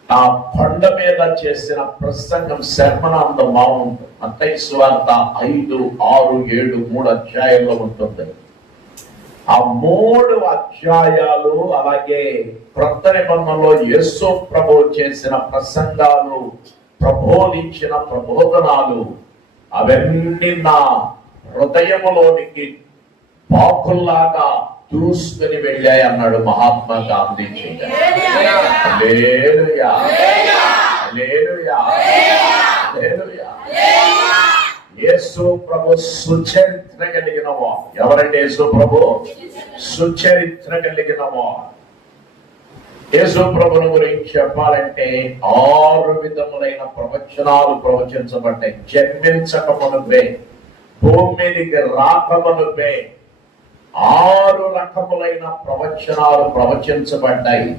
ఆ కొండ మీద చేసిన ప్రసంగం శర్మన్ ఆన్ ద మౌంట్, మత్తయి సువార్త 5, 6, 7, 3 అధ్యాయంలో ఉంటుంది. ఆ 3 అధ్యాయాలు అలాగే క్రొత్త నిబంధనలో యేసు ప్రభు చేసిన ప్రసంగాలు, ప్రబోధించిన ప్రబోధనాలు అవన్నీ నా హృదయములోనికి పాకుల్లాగా దూసుకుని వెళ్ళాయి అన్నాడు మహాత్మా గాంధీజీ. హల్లెలూయా, హల్లెలూయా, హల్లెలూయా. యేసు ప్రభు సుచరిత్ర కలిగినవో. ఎవరంటే యేసు ప్రభు? సుచరిత్ర కలిగినవో. యేసు ప్రభుని గురించి చెప్పాలంటే 6 విధములైన ప్రవచనాలు ప్రవచించబడ్డాయి. జన్మించక మునుపే, భూమి మీదకి రాక మునుపే 6 రకములైన ప్రవచనాలు ప్రవచించబడ్డాయి.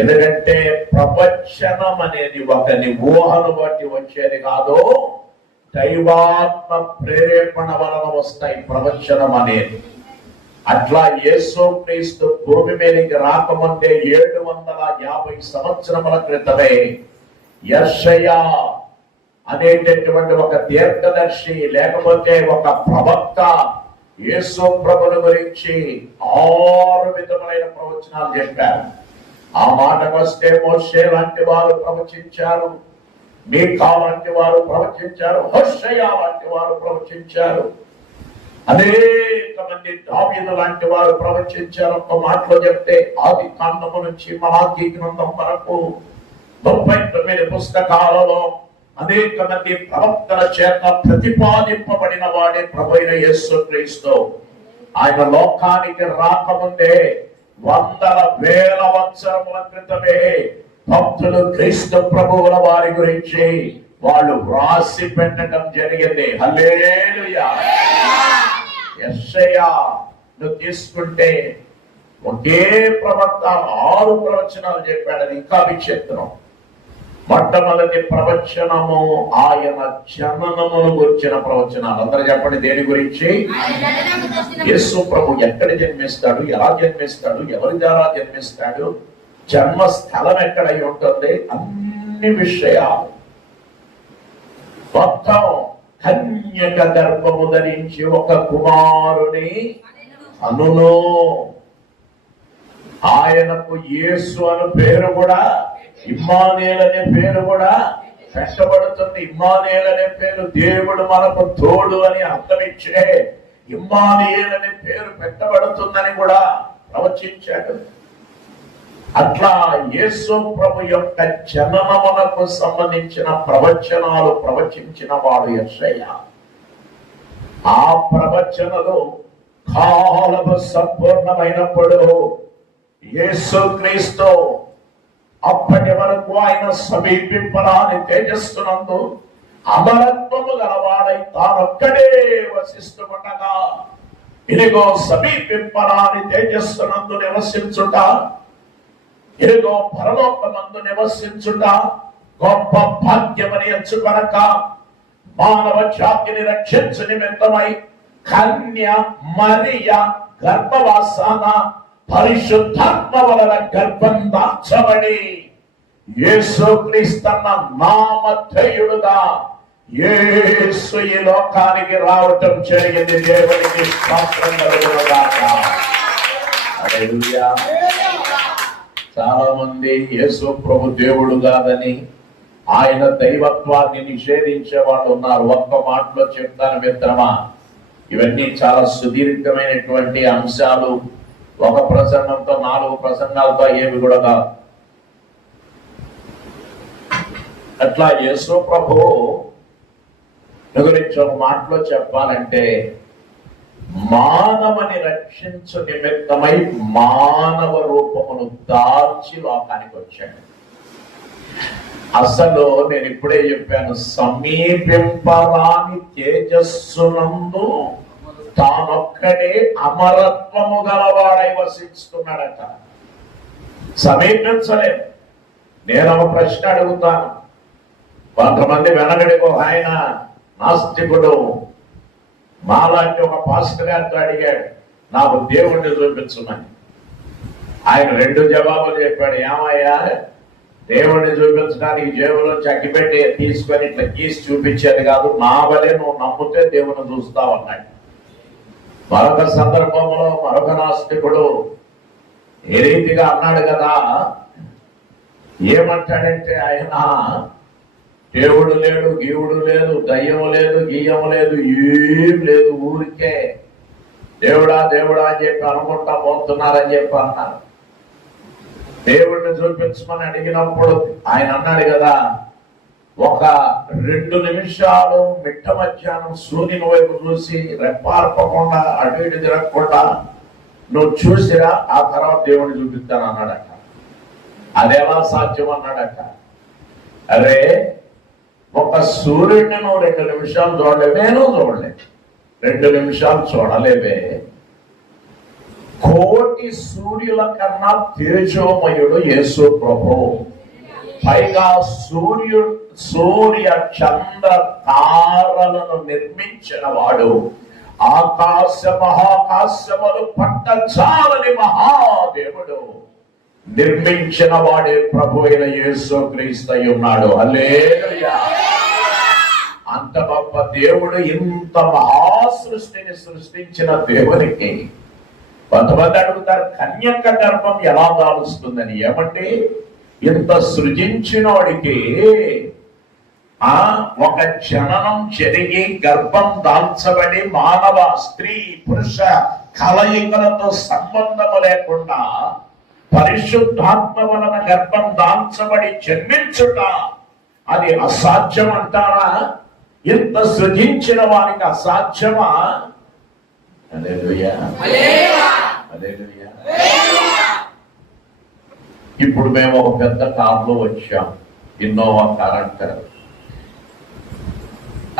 ఎందుకంటే ప్రవచనం అనేది ఒకని ఊహను బట్టి వచ్చేది కాదు, దైవాత్మ ప్రేరేపణ వలన వస్తాయి ప్రవచనం అనేది. అట్లా యేసు క్రీస్తు భూమి మీదకి రాకముందే 750 సంవత్సరముల క్రితమే యెషయా అనేటటువంటి ఒక దీర్ఘదర్శి లేకపోతే ఒక ప్రవక్త యేసు ప్రభుని గురించి 6 విధములైన ప్రవచనాలు చెప్పారు. ఆ మాటకు వస్తే మోషే లాంటి వారు ప్రవచించారు, మీకా లాంటి వారు ప్రవచించారు, హోషేయ లాంటి వారు ప్రవచించారు, అనేక మంది దావీదు లాంటి వారు ప్రవచించారు. ఒక మాటలో చెప్తే ఆది కాండము నుంచి మలాకీ గ్రంథం వరకు 39 పుస్తకాలలో అనేక మంది ప్రవక్తల చేత ప్రతిపాదింపబడిన వాడే ప్రభువైన యేసుక్రీస్తు. ఆయన లోకానికి రాకముందే వందల వేల సంవత్సరముల క్రితమే భక్తులు క్రీస్తు ప్రభువుల వారి గురించి వాళ్ళు వ్రాసి పెట్టడం జరిగింది. హల్లెలూయా. యెషయా నువ్వు తీసుకుంటే ఒకే ప్రవక్త 6 ప్రవచనాలు చెప్పాడు. అది ఇంకా విచిత్రం. మొట్టమొదటి ప్రవచనము ఆయన జననమును గురించిన ప్రవచనాలు. అందరూ చెప్పండి, దేని గురించి? యేసు ప్రభు ఎక్కడ జన్మిస్తాడు, ఎలా జన్మిస్తాడు, ఎవరి ద్వారా జన్మిస్తాడు, జన్మస్థలం ఎక్కడై ఉంటుంది, అన్ని విషయాలు మొత్తం. కన్యక గర్భము ధరించి ఒక కుమారుని అనును, ఆయనకు యేసు అను పేరు కూడా, ఇమ్మానుయేలు అనే పేరు కూడా పెట్టబడుతుంది. ఇమ్మానుయేలు అనే పేరు దేవుడు మనకు తోడు అని అర్థమిచ్చే ఇమ్మానుయేలు అనే పేరు పెట్టబడుతుందని కూడా ప్రవచించాడు. అట్లా యేసు ప్రభు యొక్క జననమునకు సంబంధించిన ప్రవచనాలు ప్రవచించిన వాడు యెషయా. ఆ ప్రవచనలు కాలము సంపూర్ణమైనప్పుడు యేసుక్రీస్తు అప్పటి వరకు ఆయన సమీపింపరాని తేజస్సునందు అమరత్వము గలవాడై తానొక్కడే వసిస్తుండగా, ఇదిగో సమీపింపరాని తేజస్సునందు నివసించుట, ఇదిగో పరలోకమందు నివసించుట గొప్ప భాగ్యమని ఎంచుకొనక మానవ జాతిని రక్షించు నిమిత్తమై కన్య మరియ గర్భవాసాన పరిశుద్ధాత్మ వలన గర్భం దాల్చబడి యేసుక్రీస్తన్న నామధేయుడుగా యేసు ఈ లోకానికి రావటం జరిగింది. దేవునికి స్తోత్రం కలుగునుగాక. హల్లెలూయా. చాలా మంది యేసు ప్రభు దేవుడు కాదని ఆయన దైవత్వాన్ని నిషేధించే వాళ్ళు ఉన్నారు. ఒక్క మాటలో చెప్తాను మిత్రమా, ఇవన్నీ చాలా సుదీర్ఘమైనటువంటి అంశాలు. ఒక ప్రసంగంతో 4 ప్రసంగాలతో ఏమి కూడా కాదు. అట్లా యేసు ప్రభు గురించి ఒక మాటలో చెప్పాలంటే, మానవుని రక్షించు నిమిత్తమై మానవ రూపమును దాల్చి లోకానికి వచ్చాడు. అసలు నేను ఇప్పుడే చెప్పాను, సమీపింపరాని తేజస్సునందు తానొక్కడే అమరత్వము గలవాడై వసిస్తున్నాడట. సమీపించలేదు. నేను ఒక ప్రశ్న అడుగుతాను. కొంతమంది వెనకడికో ఆయన నాస్తికుడు మాలాంటి ఒక పాస్టర్ గారితో అడిగాడు, నాకు దేవుణ్ణి చూపించమని. ఆయన 2 జవాబులు చెప్పాడు. ఏమయ్యా, దేవుణ్ణి చూపించడానికి జేబులోంచి అగ్గిపెట్టి తీసుకొని ఇట్లా గీసి చూపించేది కాదు, నా వలే నువ్వు నమ్మితే దేవుని చూస్తావు అన్నాడు. మరొక సందర్భంలో మరొక నాస్తికుడు ఏ రీతిగా అన్నాడు కదా, ఏమంటాడంటే ఆయన దేవుడు లేడు, గీవుడు లేదు, దయ్యము లేదు, గీయము లేదు, ఏం లేదు, ఊరికే దేవుడా దేవుడా అని చెప్పి అనుకుంటా పోతున్నారని చెప్పి అన్నారు. దేవుడిని చూపించమని అడిగినప్పుడు ఆయన అన్నాడు కదా, ఒక 2 నిమిషాలు మిట్ట మధ్యాహ్నం సూర్యుని వైపు చూసి రెప్పార్పకుండా అటు ఇటు తిరగకుండా నువ్వు చూసిరా, ఆ తర్వాత దేవుడిని చూపిస్తాను అన్నాడట. అదేలా సాధ్యం అన్నాడట. అరే, ఒక సూర్యుడిని నువ్వు 2 నిమిషాలు చూడలేవే, నువ్వు చూడలేదు. 2 నిమిషాలు చూడలేవే. కోటి సూర్యుల కన్నా తేజోమయుడు యేసు ప్రభు. పైగా సూర్య చంద్ర తారలను నిర్మించిన వాడు, ఆకాశ మహాకాశములు పట్టచాలని మహాదేవుడు. నిర్మించిన వాడే ప్రభు అయిన యేసుక్రీస్తు అయి ఉన్నాడు. హల్లెలూయా. అంత గొప్ప దేవుడు, ఇంత మహా సృష్టిని సృష్టించిన దేవునికి కొంతమంది అడుగుతారు, కన్యక గర్భం ఎలా దాలుస్తుందని. ఏమంటే ఇంత సృజించిన వాడికి ఒక జననం జరిగి గర్భం దాల్చబడి మానవ స్త్రీ పురుష కలయికలతో సంబంధము లేకుండా పరిశుద్ధాత్మ వలన గర్భం దాల్చబడి జన్మించుట అది అసాధ్యం అంటారా? ఇంత సృజించిన వారికి అసాధ్యమా? హల్లెలూయా, హల్లెలూయా. ఇప్పుడు మేము ఒక పెద్ద కారులో వచ్చాం, ఇన్నోవా కార్ అంటారు.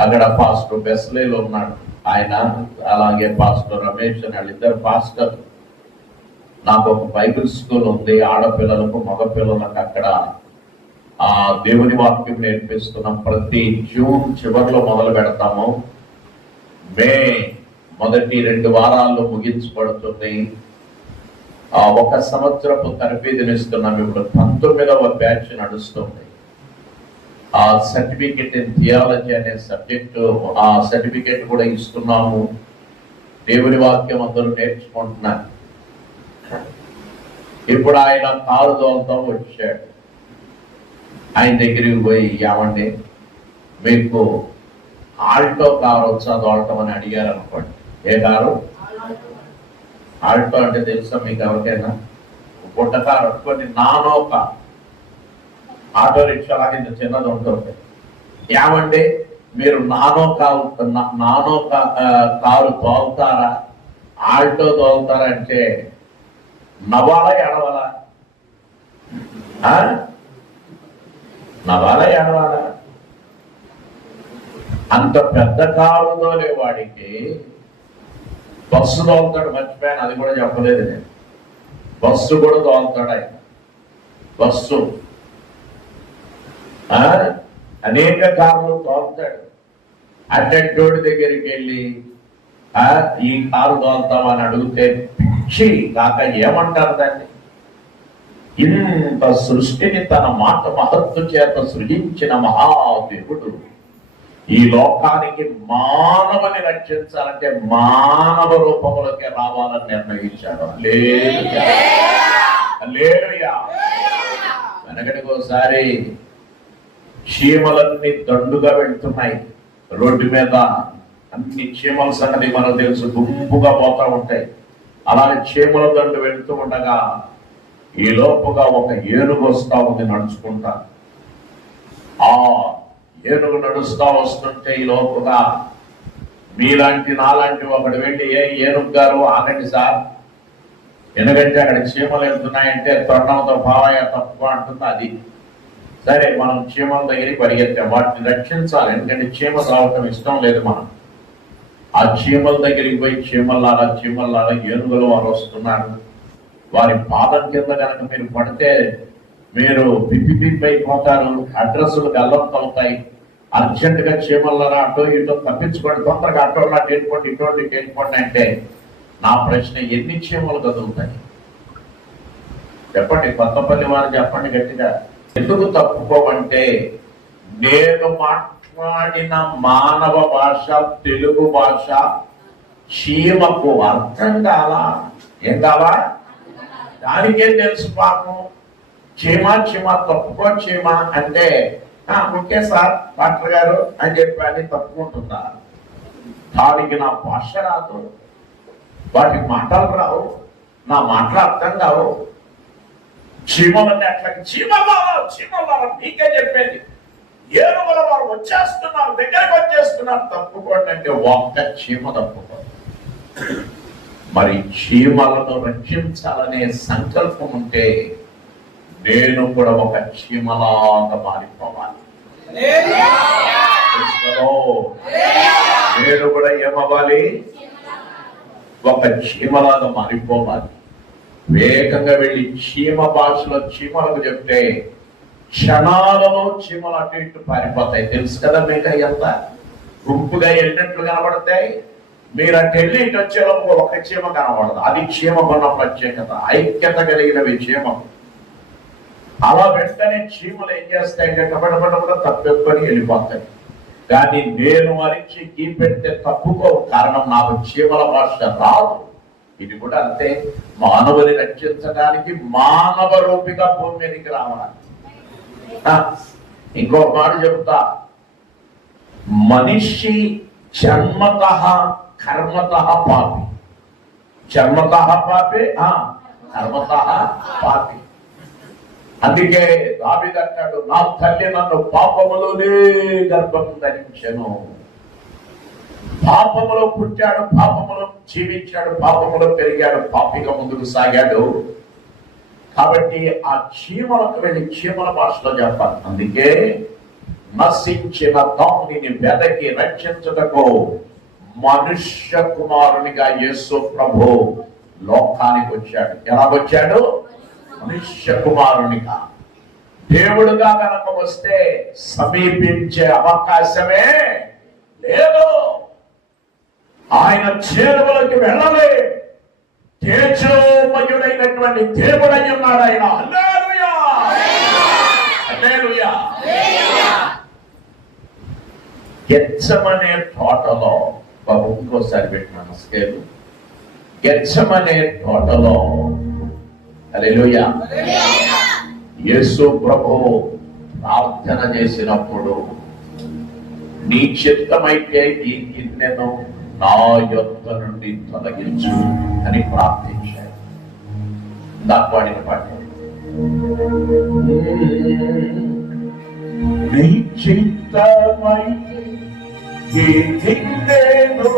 అక్కడ పాస్టర్ బెస్లేలో ఉన్నాడు ఆయన, అలాగే పాస్టర్ రమేష్ అని వాళ్ళిద్దరు పాస్టర్. నాకు ఒక బైబిల్ స్కూల్ ఉంది, ఆడపిల్లలకు మగపిల్లలకు. అక్కడ ఆ దేవుని వాక్యం నేర్పిస్తున్నాం. ప్రతి జూన్ చివరిలో మొదలు పెడతాము. మే మొదటి 2 వారాల్లో ముగించబడుతుంది. ఒక సంవత్సరపు తరబేదినిస్తున్నాం. ఇప్పుడు 19వ బ్యాచ్ నడుస్తుంది. ఆ సర్టిఫికెట్ ఇన్ థియాలజీ అనే సబ్జెక్టు, ఆ సర్టిఫికెట్ కూడా ఇస్తున్నాము. దేవుని వాక్యం అందరూ నేర్చుకుంటున్నారు. ఇప్పుడు ఆయన కారు తోలుతూ వచ్చాడు. ఆయన దగ్గరికి పోయి, ఏమండి మీకు ఆల్టో కారు వచ్చా తోలటం అని అడిగారు అనుకోండి. ఏ కారు? ఆల్టో అంటే తెలుసా మీకు ఎవరికైనా? పుట్ట కారు అనుకోండి, నానో కారు, ఆటో రిక్షా లాగా ఇంత చిన్నది ఉంటుంది. ఏమండి మీరు నానో కారు తోలుతారా, ఆల్టో తోలుతారా అంటే నవ్వాలా ఏడవాలా? నవ్వాలా ఏడవాలా? అంత పెద్ద కారు తోలే వాడికి బస్సు తోలుతాడు. మర్చిపోయాను, అది కూడా చెప్పలేదు నేను. బస్సు కూడా తోలుతాడు ఆయన. బస్సు అనేక కార్లు తోలుతాడు. అటెంటోడి దగ్గరికి వెళ్ళి ఈ కారు తోలుతామని అడిగితే పిచ్చి కాక ఏమంటారు దాన్ని? ఇంత సృష్టిని తన మాట మహత్తు చేత సృజించిన మహాదేవుడు ఈ లోకానికి మానవుని రక్షించాలంటే మానవ రూపంలోకి రావాలని నిర్ణయించాడు. హల్లెలూయా, హల్లెలూయా. వెనకటికి ఒకసారి చీమలన్నీ దండుగా వెళ్తున్నాయి రోడ్డు మీద. అన్ని చీమల సంగతి మనకు తెలుసు, గుంపుగా పోతా ఉంటాయి. అలాగే చీమల దండు వెళ్తూ ఉండగా ఈ లోపుగా ఒక ఏనుగు వస్తా ఉంది నడుచుకుంటా. ఆ ఏనుగు నడుస్తా వస్తుంటే ఈ లోపుగా మీలాంటి నాలాంటి ఒకడు వెళ్ళి, ఏ ఏనుగు గారు ఆగండి సార్, ఎందుకంటే అక్కడ చీమలు వెళ్తున్నాయంటే తొండంతో భావయ్య తప్పుగా అంటుంది. అది సరే, మనం చీమల దగ్గరికి పరిగెత్తాం, వాటిని రక్షించాలి. ఎందుకంటే చీమ రావటం ఇష్టం లేదు మనం. ఆ చీమల దగ్గరికి పోయి చీమల్లాగా ఏనుగులు వారు వస్తున్నారు. వారి పాదం కింద కనుక మీరు పడితే మీరు పిప్పి అయిపోతారు, అడ్రస్లు గల్లం అవుతాయి. అర్జెంటుగా చీమల్లారా అటో ఇటో తప్పించుకోండి, తొందరగా అటో నాటి వెళ్ళిపోండి, ఇటువంటి వెళ్ళిపోండి అంటే నా ప్రశ్న, ఎన్ని చీమలు కదులుతాయి చెప్పండి? కొత్తపల్లి వారు చెప్పండి గట్టిగా. ఎందుకు తప్పుకోమంటే నేను మాట్లాడిన మానవ భాష, తెలుగు భాష చీమకు అర్థం కాలా. ఏం కావా? దానికేం తెలుసు పాపం. చీమ తప్పుకో చీమ అంటే ఓకే సార్ డాక్టర్ గారు అని చెప్పి అని తప్పుకుంటుందా? దానికి నా భాష రాదు, వాటికి మాటలు రావు, నా మాటలు అర్థం కావు. చీమలన్నీ అట్లా చీమల నీకే చెప్పేది. ఏనుగుల వారు వచ్చేస్తున్నారు, దగ్గరకు వచ్చేస్తున్నారు, తప్పుకోండి అంటే ఒక్క చీమ తప్పుకోండి. మరి చీమలను రక్షించాలనే సంకల్పం ఉంటే నేను కూడా ఒక చీమలాగా మారిపోవాలి. నేను కూడా ఏమవ్వాలి? ఒక చీమలాగా మారిపోవాలి. వేగంగా వెళ్ళి చీమ భాషలో చీమలకు చెప్తే క్షణాలలో చీమలు అటు ఇటు పారిపోతాయి. తెలుసు కదా మీకు, ఎంత గుంపుగా వెళ్ళినట్లు కనబడతాయి. మీరు అటు వెళ్ళి ఇటు వచ్చేలోపు ఒక చీమ కనబడదు. అది చీమకున్న ప్రత్యేకత, ఐక్యత కలిగినవి చీమ. అలా వెంటనే చీమలు ఏం చేస్తాయి, కబడబడ తప్పెప్పని వెళ్ళిపోతాయి. కానీ నేను అరిచి గీ పెడితే తప్పుకో, కారణం నాకు చీమల భాష రాదు. ఇది కూడా అంతే, మానవుని రక్షించడానికి మానవ రూపిగా భూమి మీదకి రావాలి. ఇంకో మాట చెప్తా, మనిషి జన్మతః కర్మతః పాపి. జన్మతః పాపే, కర్మతః పాపి. అందుకే దావీదు అంటాడు, నా తల్లి నన్ను పాపములోనే గర్భం ధరించెను. పాపములో పుట్టాడు, పాపములో జీవించాడు, పాపములో పెరిగాడు, పాపిగా ముందుకు సాగాడు. కాబట్టి ఆ చీమలకు వెళ్ళి చీమల భాషలో చెప్పాలి. అందుకే నశించిన దానిని వెదకి రక్షించుటకు మనుష్య కుమారునిగా యేసు ప్రభు లోకానికి వచ్చాడు. ఎలాగొచ్చాడు? మనుష్య కుమారునిగా. దేవుడుగా కనుక వస్తే సమీపించే అవకాశమే లేదు. ఆయన చేరువలోకి వెళ్ళలే. తేజోమయుడైనటువంటి దేవుడై ఉన్నాడు ఆయన. హల్లెలూయా, హల్లెలూయా. గెత్సెమనే తోటలో, బాబు ఇంకోసారి పెట్టినాను స్కేలు. గెత్సెమనే తోటలో, హల్లెలూయా, యేసు ప్రభువు ప్రార్థన చేసినప్పుడు, నీ చిత్తమైతే ఈ గిన్నెను నా యొద్ద నుండి తొలగించు అని ప్రార్థించాడు. దాని పాడిన పాట, నీ చిత్తమైతే ఈ గిన్నెను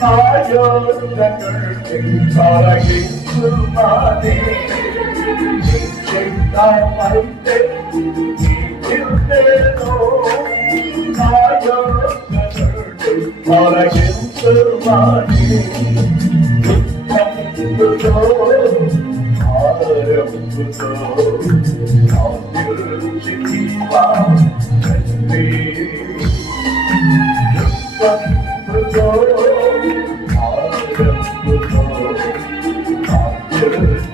నా యొద్ద నుండి తొలగించు మానే. నీ చిత్తమైతే ఈ గిన్నెను నా యొద్ద నుండి తొలగించు మానే. దుఃఖముతో ఆరంభుతో ఆవిర్చితివా తండ్రి. దుఃఖముతో ఆరంభుతో ఆవిర్చితివా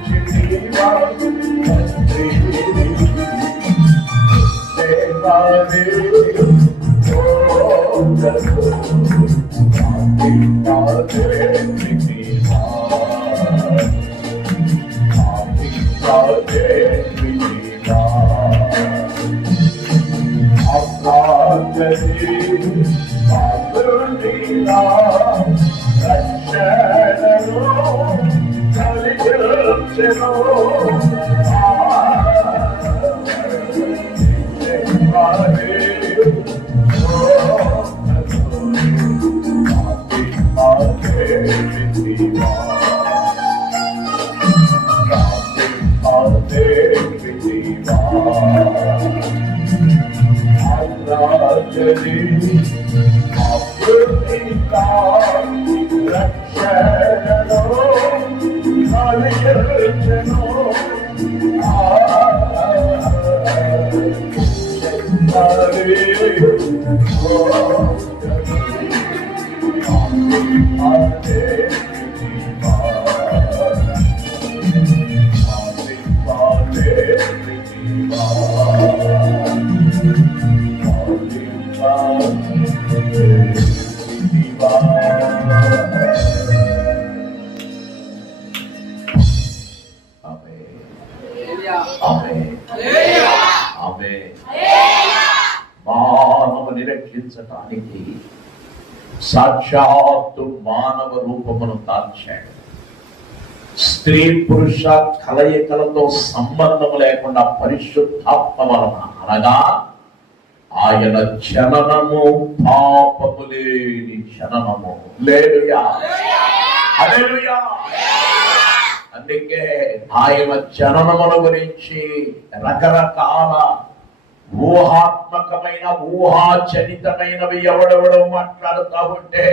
తండ్రి. దేవాదే మానవుని రక్షించటానికి సాక్షాత్తు మానవ రూపమును దాల్చాడు. స్త్రీ పురుష కలయికలతో సంబంధం లేకుండా పరిశుద్ధాత్మ వలన, అనగా ఆయన జననము పాపము లేని జననము. హల్లెలూయా, హల్లెలూయా. అందుకే ఆయన జననముల గురించి రకరకాల ఊహాత్మకమైన ఊహాజనితమైనవి ఎవడెవడో మాట్లాడుతూ ఉంటే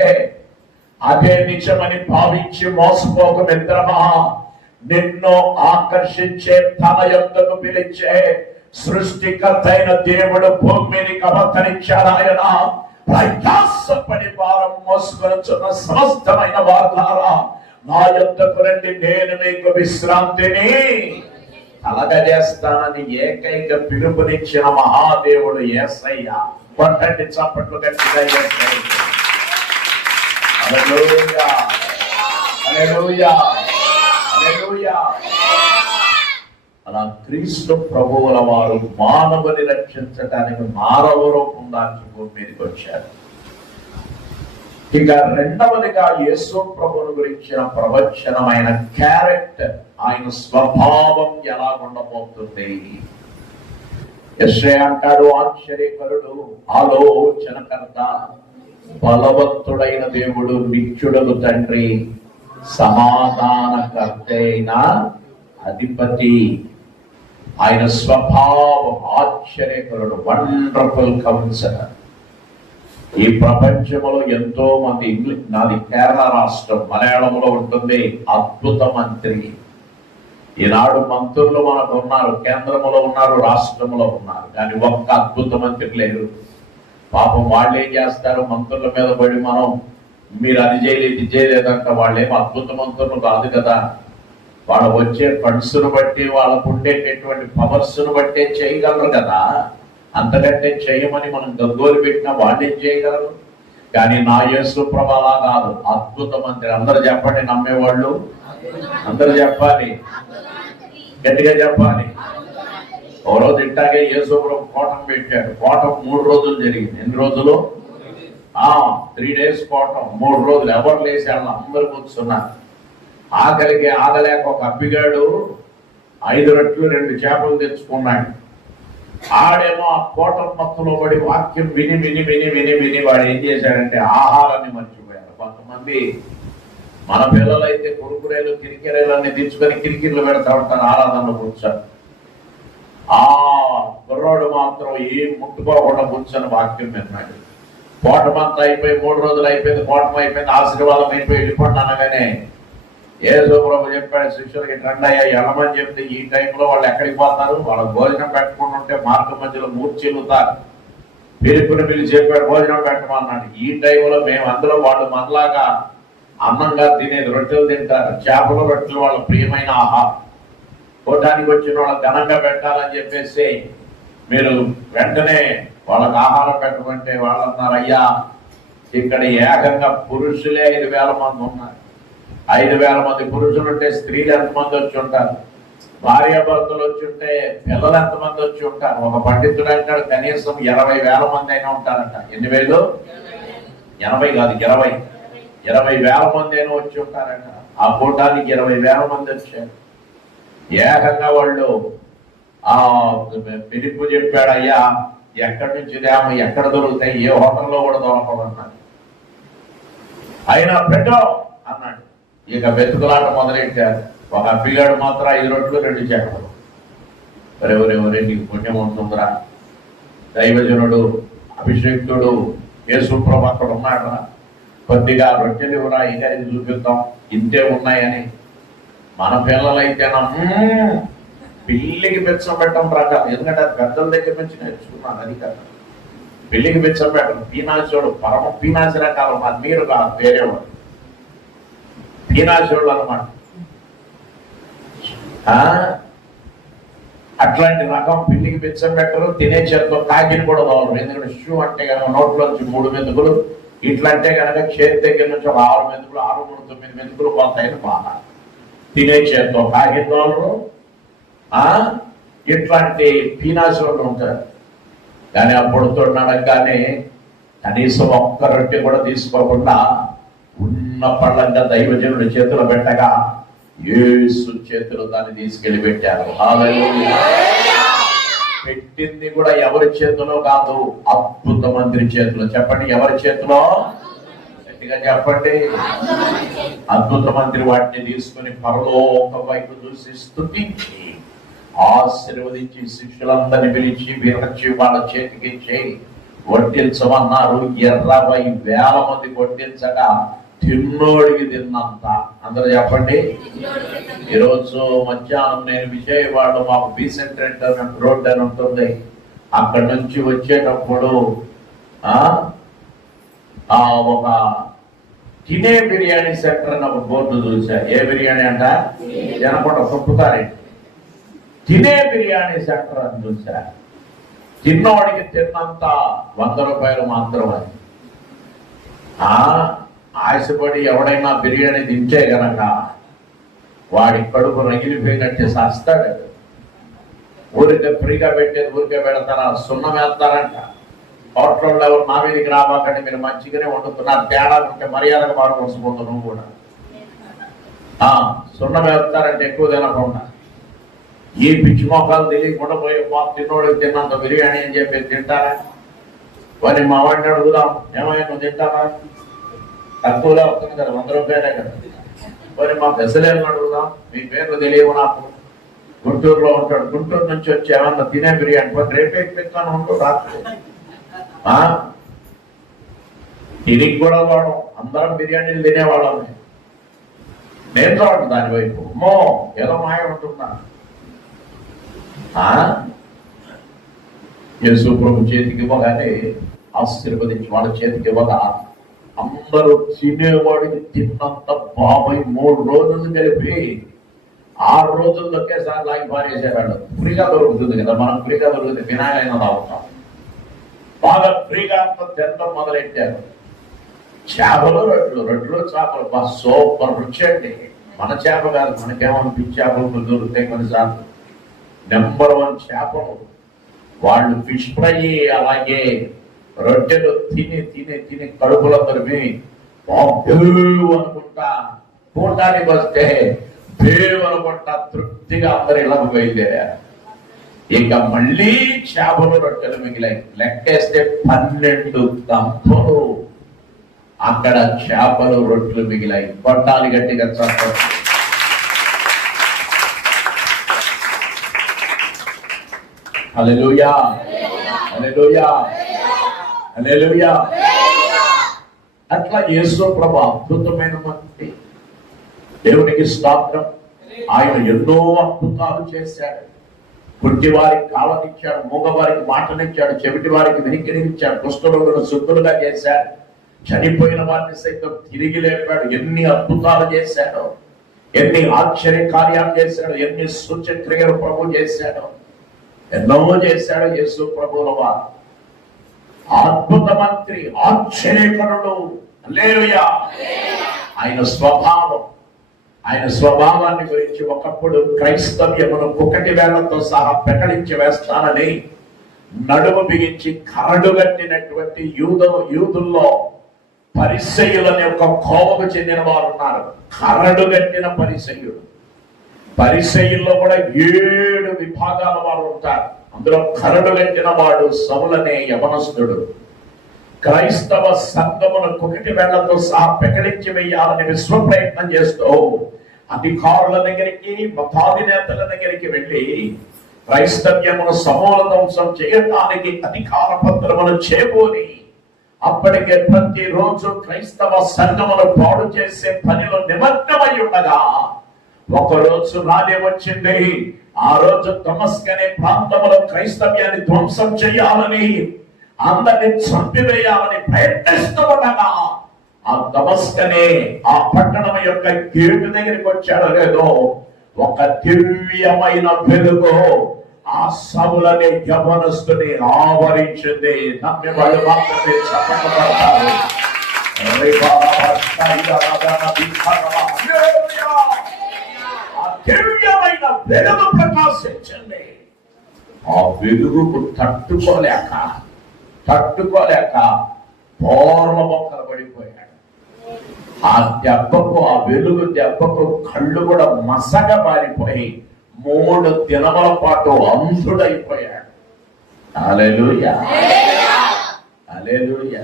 అదే నిజమని భావించి మోసపోక మిత్రమా. నిన్ను ఆకర్షించే తన యొద్దకు పిలిచే సృష్టికర్త అయిన దేవుడు భూమి మీదకి అవతరించాడు. ఆయన ప్రయాసపడి భారం మోసుకొనుచున్న సమస్తమైన వారులారా, నా యొద్దకు రండి, నేను మీకు విశ్రాంతిని కలగజేస్తానని ఏకైక పిలుపునిచ్చిన మహాదేవుడు యేసయ్య. కొట్టండి చప్పట్లు గట్టిగా యేసయ్యకి. హల్లెలూయా, హల్లెలూయా, హల్లెలూయా. అలా క్రీస్తు ప్రభువుల వారు మానవుని రక్షించడానికి మానవ రూపం దాల్చి భూమి మీదకి వచ్చారు. ఇక రెండవదిగా యేసు ప్రభువుని గురించిన ప్రవచనమైన క్యారెక్టర్, ఆయన స్వభావం ఎలా ఉండబోతుంది. యెషయా అంటాడు, ఆశ్చర్యకరుడు, ఆలోచనకర్త, బలవంతుడైన దేవుడు, నిత్యుడగు తండ్రి, సమాధానకర్త అయిన అధిపతి. ఆయన స్వభావం ఆశ్చర్యకరుడు, వండర్ఫుల్ కౌన్సిలర్. ఈ ప్రపంచంలో ఎంతో మంది, నాది కేరళ రాష్ట్రం, మలయాళంలో ఉంటుంది, అద్భుత మంత్రి. ఈనాడు మంత్రులు మనకు ఉన్నారు, కేంద్రంలో ఉన్నారు, రాష్ట్రంలో ఉన్నారు, కానీ ఒక్క అద్భుత మంత్రి లేరు. పాపం వాళ్ళు ఏం చేస్తారు, మంత్రుల మీద పడి మనం మీరు అది చేయలేదు ఇది చేయలేదంట. వాళ్ళేం అద్భుత మంత్రులు కాదు కదా. వాళ్ళు వచ్చే ఫండ్స్ ను బట్టి, వాళ్ళకు ఉండేటటువంటి పవర్స్ ను బట్టే చేయగలరు కదా. అంతకంటే చేయమని మనం గగ్గోలు పెట్టినా వాళ్ళేం చేయగలరు. కానీ నా యేసు ప్రభు అలా కాదు, అద్భుత మంత్రి. అందరు చెప్పండి, నమ్మేవాళ్ళు అందరు చెప్పాలి, గట్టిగా చెప్పాలి. ఓ రోజు ఇట్టాగే యేసు ప్రభు కోటం పెట్టాడు. కోటం 3 రోజులు జరిగింది. ఎన్ని రోజులు? 3 days కోటం, 3 రోజులు. ఎవరు లేచారు? అందరూ కూర్చున్నారు. ఆకలికి ఆగలేక ఒక అప్పిగాడు 5 రొట్టెలు 2 చేపలు తెచ్చుకున్నాడు. ఆడేమో ఆ కోటం మొత్తంలో పడి వాక్యం విని విని విని విని విని వాడు ఏం చేశాడంటే ఆహారాన్ని మర్చిపోయాడు. కొంతమంది మన పిల్లలైతే కురుకురేలు కిరికిరేలన్నీ తెచ్చుకొని కిరికిర్లు పెడతా ఉంటారు, ఆరాధనలో కూర్చొని. ఆ కుర్రోడు మాత్రం ఏం ముట్టుకోకుండా కూర్చొని వాక్యం విన్నాడు. కోటమంతా అయిపోయి 3 రోజులు అయిపోయింది, కోటం అయిపోయింది, ఆశీర్వాదం అయిపోయి వెళ్ళిపోండి అనగానే యేసు ప్రభు చెప్పాడు శిష్యులకి, రండి అయ్యా వెళ్ళమని చెప్తే ఈ టైంలో వాళ్ళు ఎక్కడికి పోతారు? వాళ్ళకి భోజనం పెట్టకుండా ఉంటే మార్గం మధ్యలో మూర్చిల్లుతారు. పిలుపుని పిలిచి చెప్పాడు భోజనం పెట్టమన్నాడు. ఈ టైంలో మేము అందులో వాళ్ళు మనలాగా అన్నంగా తినేది, రొట్టెలు తింటారు, చేపలు రొట్టెలు వాళ్ళ ప్రియమైన ఆహారం. కోటానికి వచ్చిన వాళ్ళకి ఘనంగా పెట్టాలని చెప్పేసి మీరు వెంటనే వాళ్ళకి ఆహారం పెట్టమంటే వాళ్ళు అన్నారు, అయ్యా ఇక్కడ ఏకంగా పురుషులే 5,000 మంది ఉన్నారు. 5,000 మంది పురుషులు ఉంటే స్త్రీలు ఎంతమంది వచ్చి ఉంటారు? భార్యాభర్తలు వచ్చి ఉంటే పిల్లలు ఎంతమంది వచ్చి ఉంటారు? ఒక పండితుడు అంటాడు కనీసం 20,000 మంది అయినా ఉంటారంట. ఎన్ని వేలు? 80 కాదు, 20,000 మంది అయినా వచ్చి ఉంటారంట. ఆ కూటానికి 20,000 మంది వచ్చారు. ఏకంగా వాళ్ళు ఆ పిలుపు చెప్పాడు, అయ్యా ఎక్కడి నుంచి తేమ, ఎక్కడ దొరుకుతాయి, ఏ హోటల్లో కూడా దొరకదన్నాడు. అయినా పెట్టో అన్నాడు. ఇక వెతుకులాట మొదలెట్టారు. ఒక అప్పిగాడు మాత్రం 5 రొట్టెలు 2 చేపలు. ఎవరెవరే నీకు పుణ్యం ఉంటుందిరా, దైవజనుడు అభిషేక్తుడు యేసు ప్రభు అక్కడ ఉన్నాడు, కొద్దిగా రొట్టెలు ఇవ్వరా, ఇంకా ఇది చూపిద్దాం, ఇంతే ఉన్నాయని. మన పిల్లలైతేనా పిల్లికి బెచ్చం పెట్టడం ప్రకారం, ఎందుకంటే అది పెద్దల దగ్గర నుంచి నేర్చుకున్నాను. అది కదా పిల్లికి బెచ్చం పెట్టడం. పీనాశుడు పరమ పీనాశి రకాలు, మరి మీరు కాదు, వేరేవాడు పీనాశుడు అన్నమాట. అట్లాంటి రకం పిల్లికి బెచ్చం పెట్టరు. తినే చేతితో కాకిని కూడా తోలరు. ఎందుకంటే షూ అంటే కనుక నోట్లోంచి 3 మెతుకులు, ఇట్లా అంటే కనుక చేతి దగ్గర నుంచి ఒక 6 మెతుకులు, 6, 3, 9 మెతుకులు పోతాయని బాగా. తినే చేతితో కాకి తోలరు. ఇట్లాంటి పీనాశులు ఉంటారు. కానీ అప్పుడు తోడనగానే కనీసం ఒక్క రొట్టె కూడా తీసుకోకుండా ఉన్న పళ్ళంగా దైవజనుడి చేతులు పెట్టగా యేసు చేతులు దాన్ని తీసుకెళ్లి పెట్టారు. పెట్టింది కూడా ఎవరి చేతిలో కాదు, అద్భుత మంత్రి చేతిలో. చెప్పండి, ఎవరి చేతిలో? గట్టిగా చెప్పండి. అద్భుత మంత్రి వాటిని తీసుకుని పరలోక వైపు చూసి స్తుతించి ఆశీర్వదించి శిష్యులందరినీ పిలిచి వీరచి వాళ్ళ చేతికి చేయి వడ్డించమన్నారు. 20,000 మంది వడ్డించగా తిన్నోడికి తిన్నంత. అందరూ చెప్పండి. ఈరోజు మధ్యాహ్నం నేను విజయవాడ, మాకు బీసెంట్రెంట్ రోడ్ అని ఉంటుంది, అక్కడి నుంచి వచ్చేటప్పుడు ఒక తినే బిర్యానీ సెంటర్ అని ఒక బోర్డు చూసా. ఏ బిర్యానీ అంట? జనపడ తొక్కుతారండి. తినే బిర్యానీ సెంటర్ అని చూసా. తిన్నవాడికి తిన్నంత 100 రూపాయలు మాత్రమే. ఆశపడి ఎవడైనా బిర్యానీ తింటే గనక వాడి కడుపు రగిలిపోయినట్టు చేస్తాడు. ఊరికే ఫ్రీగా పెట్టేది ఊరికే పెడతారా? సున్నం వేస్తారంట. హోటల్లో ఎవరు నా మీదకి రాబాకండి, మీరు మంచిగానే వండుతున్నారు, తేడా ఉంటే మర్యాదగా మారు వస్తుపోతావు నువ్వు కూడా. సున్నం వేస్తారంటే ఎక్కువ తినకుండా. ఈ పిచ్చి మొక్కలు తెలియకుండా పోయి తిన్నోడికి తిన్నంత బిర్యానీ అని చెప్పి తింటారా? మరి మా వాడిని అడుగుదాం, ఏమైనా నువ్వు తింటారా? తక్కువలో వస్తుంది కదా, 100 రూపాయలే కదా. మరి మా దశలేని అడుగుదాం, మీ పేర్లు తెలియవు నాకు. గుంటూరులో ఉంటాడు, గుంటూరు నుంచి వచ్చి ఏమన్నా తినే బిర్యానీ రేపే తింటాను ఉంటాడు రాత్రి. తిరిగి కూడా వాడు అందరం బిర్యానీలు తినేవాళ్ళం. నేను చూడండి దాని వైపు, అమ్మో ఏదో మాయ ఉంటున్నా. యేసు ప్రభు చేతికి ఇవ్వగానే ఆశీర్వదించి వాళ్ళ చేతికి ఇవ్వగా అందరూ తినేవాడికి తిన్నంత బాబాయ్ 3 రోజులు కలిపి 6 రోజులు ఒకేసారి లాగి పారేసాడు. ఫ్రీగా దొరుకుతుంది కదా, మనం ఫ్రీగా దొరికితే వినాయలైనా తాగుతాం. బాగా ఫ్రీగా అంతా తినడం మొదలెట్టారు. చేపలు రొట్టెలు చేపలు సూపర్ రుచి అండి. మన చేప కాదు, మనకేమనిపించి చేపలు దొరుకుతాయి కొన్నిసార్లు. నెంబర్ 1 చేపలు. వాళ్ళు ఫిష్ ఫ్రై అలాగే రొట్టెలు తిని తిని తిని కడుపులో తరిమి అనుకుంటా కూటానికి వస్తే పేరు అనుకుంటా తృప్తిగా అందరు ఇళ్ళకు బయలుదేరారు. ఇక మళ్ళీ చేపలు రొట్టెలు మిగిలాయి. లెక్కేస్తే 12 గంపలు అక్కడ చేపలు రొట్టెలు మిగిలాయి. పట్టాలి గట్టిగా చెప్పండి. హల్లెలూయా, హల్లెలూయా, హల్లెలూయా. అట్లా యేసు ప్రభు అద్భుతమైన మంది. దేవునికి స్తోత్రం. ఆయన ఎన్నో అద్భుతాలు చేశాడు. పుట్టి వారికి కాలనిచ్చాడు, మూగవారికి మాటనిచ్చాడు, చెవిటి వారికి వినికినిచ్చాడు, కుష్ఠరోగులను శుద్ధులుగా చేశాడు, చనిపోయిన వారిని సైతం తిరిగి లేపాడు. ఎన్ని అద్భుతాలు చేశాడు, ఎన్ని ఆశ్చర్య కార్యాలు చేశాడు, ఎన్ని సూచక్రియలు ప్రభు చేశాడు, ఎన్నో చేశాడు యేసు ప్రభువుల వారు. అద్భుత మంత్రి, ఆశ్చర్యకరుడు. హల్లెలూయా. ఆయన స్వభావాన్ని గురించి ఒకప్పుడు క్రైస్తవ్యమును 1 వేలతో సహా పెకలించి వేస్తానని నడుము బిగించి కరడుగట్టినటువంటి యూదుల్లో పరిసయ్యులని ఒక కోవకు చెందిన వారు ఉన్నారు. కరడుగట్టిన పరిసయ్యుడు. పరిసయ్యుల్లో కూడా 7 విభాగాల వారు ఉంటారు. అందులో కరడుగట్టిన వాడు సౌలనే యవనస్తుడు. క్రైస్తవ సంఘమును 1 వేలతో సహా పెకలించి వేయాలని విశ్వ ప్రయత్నం చేస్తూ అధికారుల దగ్గరికి, మతాధినేతల దగ్గరికి వెళ్ళి క్రైస్తవ్యమును సమూల ధ్వంసం చేయటానికి అధికార పత్రమును చేబోని అప్పటికే ప్రతిరోజు క్రైస్తవ సంఘమును పాడు చేసే పనిలో నిమగ్నమై ఉండగా ఒకరోజు రానే వచ్చింది. ఆ రోజు దమస్కు అనే ప్రాంతంలో క్రైస్తవ్యాన్ని ధ్వంసం చేయాలని, అందరిని చంపివేయాలని ప్రయత్నిస్తూ ఉండగా ఆ దమస్కు అనే ఆ పట్టణం యొక్క గేటు దగ్గరికి వచ్చాడో లేదో ఒక దివ్యమైన వెలుగు ఆ సౌలనే యవనస్తుని ఆవరించింది. నమ్మి వాళ్ళు మాత్రమే చప్పట్లపడతారు. ఆ దివ్యమైన వెలుగు ప్రకాశించింది. ఆ వెలుగుకు తట్టుకోలేక బోర్ల మొక్కలు పడిపోయాడు. ఆ దెబ్బకు, ఆ వెలుగు దెబ్బకు కళ్ళు కూడా మసగ పారిపోయి 3 దినముల పాటు అంధుడైపోయాడు. హల్లెలూయా, హల్లెలూయా.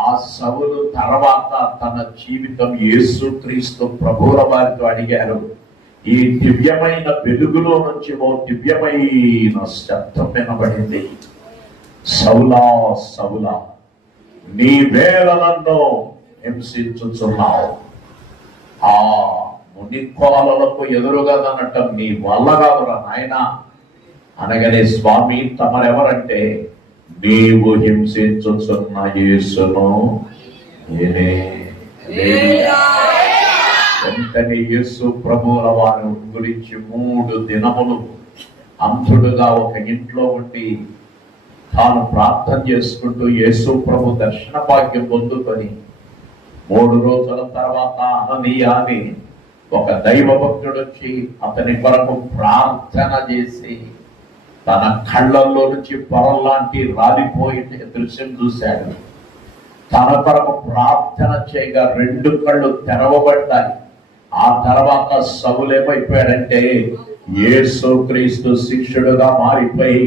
ఆ సౌలు తర్వాత తన జీవితం యేసుక్రీస్తు ప్రభువుల వారితో అడిగారు. ఈ దివ్యమైన వెలుగులో నుంచి ఓ దివ్యమైన శబ్దం వినబడింది. సౌలా సౌలా, నీ వేళ నన్ను హింసించుచున్నావు. ఆ మునికోలలకు ఎదురుగా అనటం నీ వల్ల కాదురా నాయన అనగానే స్వామి తమరెవరంటే, నీవు హింసించుచున్న యేసును నేనే. వెంటనే యేసు ప్రభువుల వారి గురించి 3 దినములు అంతుడుగా ఒక ఇంట్లో ఉండి తాను ప్రార్థన చేసుకుంటూ యేసు ప్రభు దర్శన భాగ్యం పొందుకొని 3 రోజుల తర్వాత అననీయ అని ఒక దైవ భక్తుడు వచ్చి అతని కొరకు ప్రార్థన చేసి తన కళ్ళల్లో నుంచి పొరల్లాంటి రాలిపోయిన దృశ్యం చూశాడు. తన కొరకు ప్రార్థన చేయగా 2 కళ్ళు తెరవబడ్డాయి. ఆ తర్వాత సౌలేమైపోయాడంటే యేసుక్రీస్తు శిష్యుడుగా మారిపోయి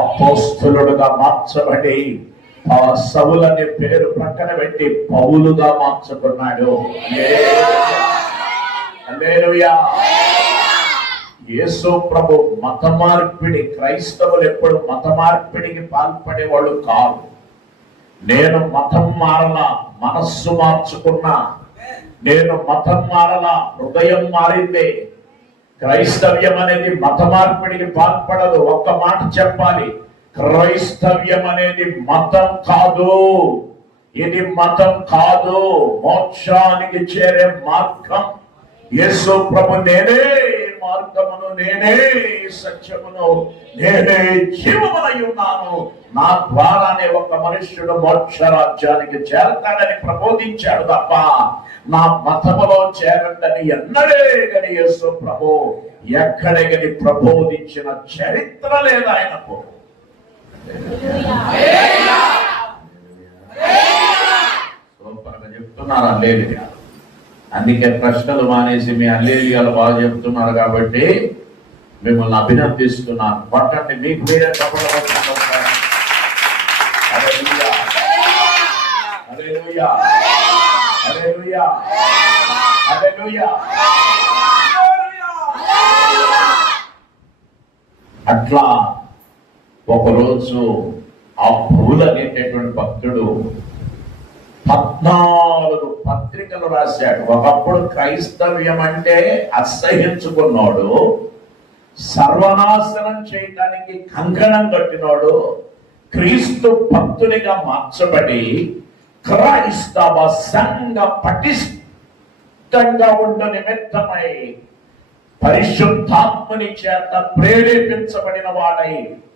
అపోస్తలుడుగా మార్చబడి ఆ సౌలు అనే పేరు ప్రక్కన పెట్టి పౌలుగా మార్చుకున్నాడు. హల్లెలూయా. యేసు ప్రభు మత మార్పిడి, క్రైస్తవులు ఎప్పుడు మత మార్పిడికి పాల్పడే వాళ్ళు కాదు. నేను మతం మారలా, మనస్సు మార్చుకున్నా. నేను మతం మారలా, హృదయం మారింది. క్రైస్తవ్యం అనేది మత మార్పిడికి పాల్పడదు. ఒక్క మాట చెప్పాలి, క్రైస్తవ్యం అనేది మతం కాదు. ఇది మతం కాదు, మోక్షానికి చేరే మార్గం. యేసు ప్రభు నేనే మార్గమును, నేనే సత్యమును, నేనే జీవమునై ఉన్నాను, నా ద్వారానే ఒక మనుష్యుడు మోక్ష రాజ్యానికి చేరతాడని ప్రబోధించాడు తప్ప నా మతములో చేరండని ఎన్నడే గని యేసు ప్రభు ఎక్కడే గని ప్రబోధించిన చరిత్ర లేదు ఆయనకు. సూపర్గా చెప్తున్నారు అల్లేలుయా. అందుకే ప్రశ్నలు మానేసి మీ అల్లేలుయాలు బాగా చెప్తున్నారు కాబట్టి మిమ్మల్ని అభినందిస్తున్నాను. పట్టండి, మీకు మీరే కపడ. అట్లా ఒకరోజు ఆ పౌలు అనేటటువంటి భక్తుడు 14 పత్రికలు రాశాడు. ఒకప్పుడు క్రైస్తవ్యం అంటే అసహించుకున్నాడు, సర్వనాశనం చేయడానికి కంకణం కట్టినోడు క్రీస్తు భక్తునిగా మార్చబడి క్రైస్తవ సంఘ పటిష్టంగా ఉండ నిమిత్తమై పరిశుద్ధాత్మని చేత ప్రేరేపించబడిన వాడై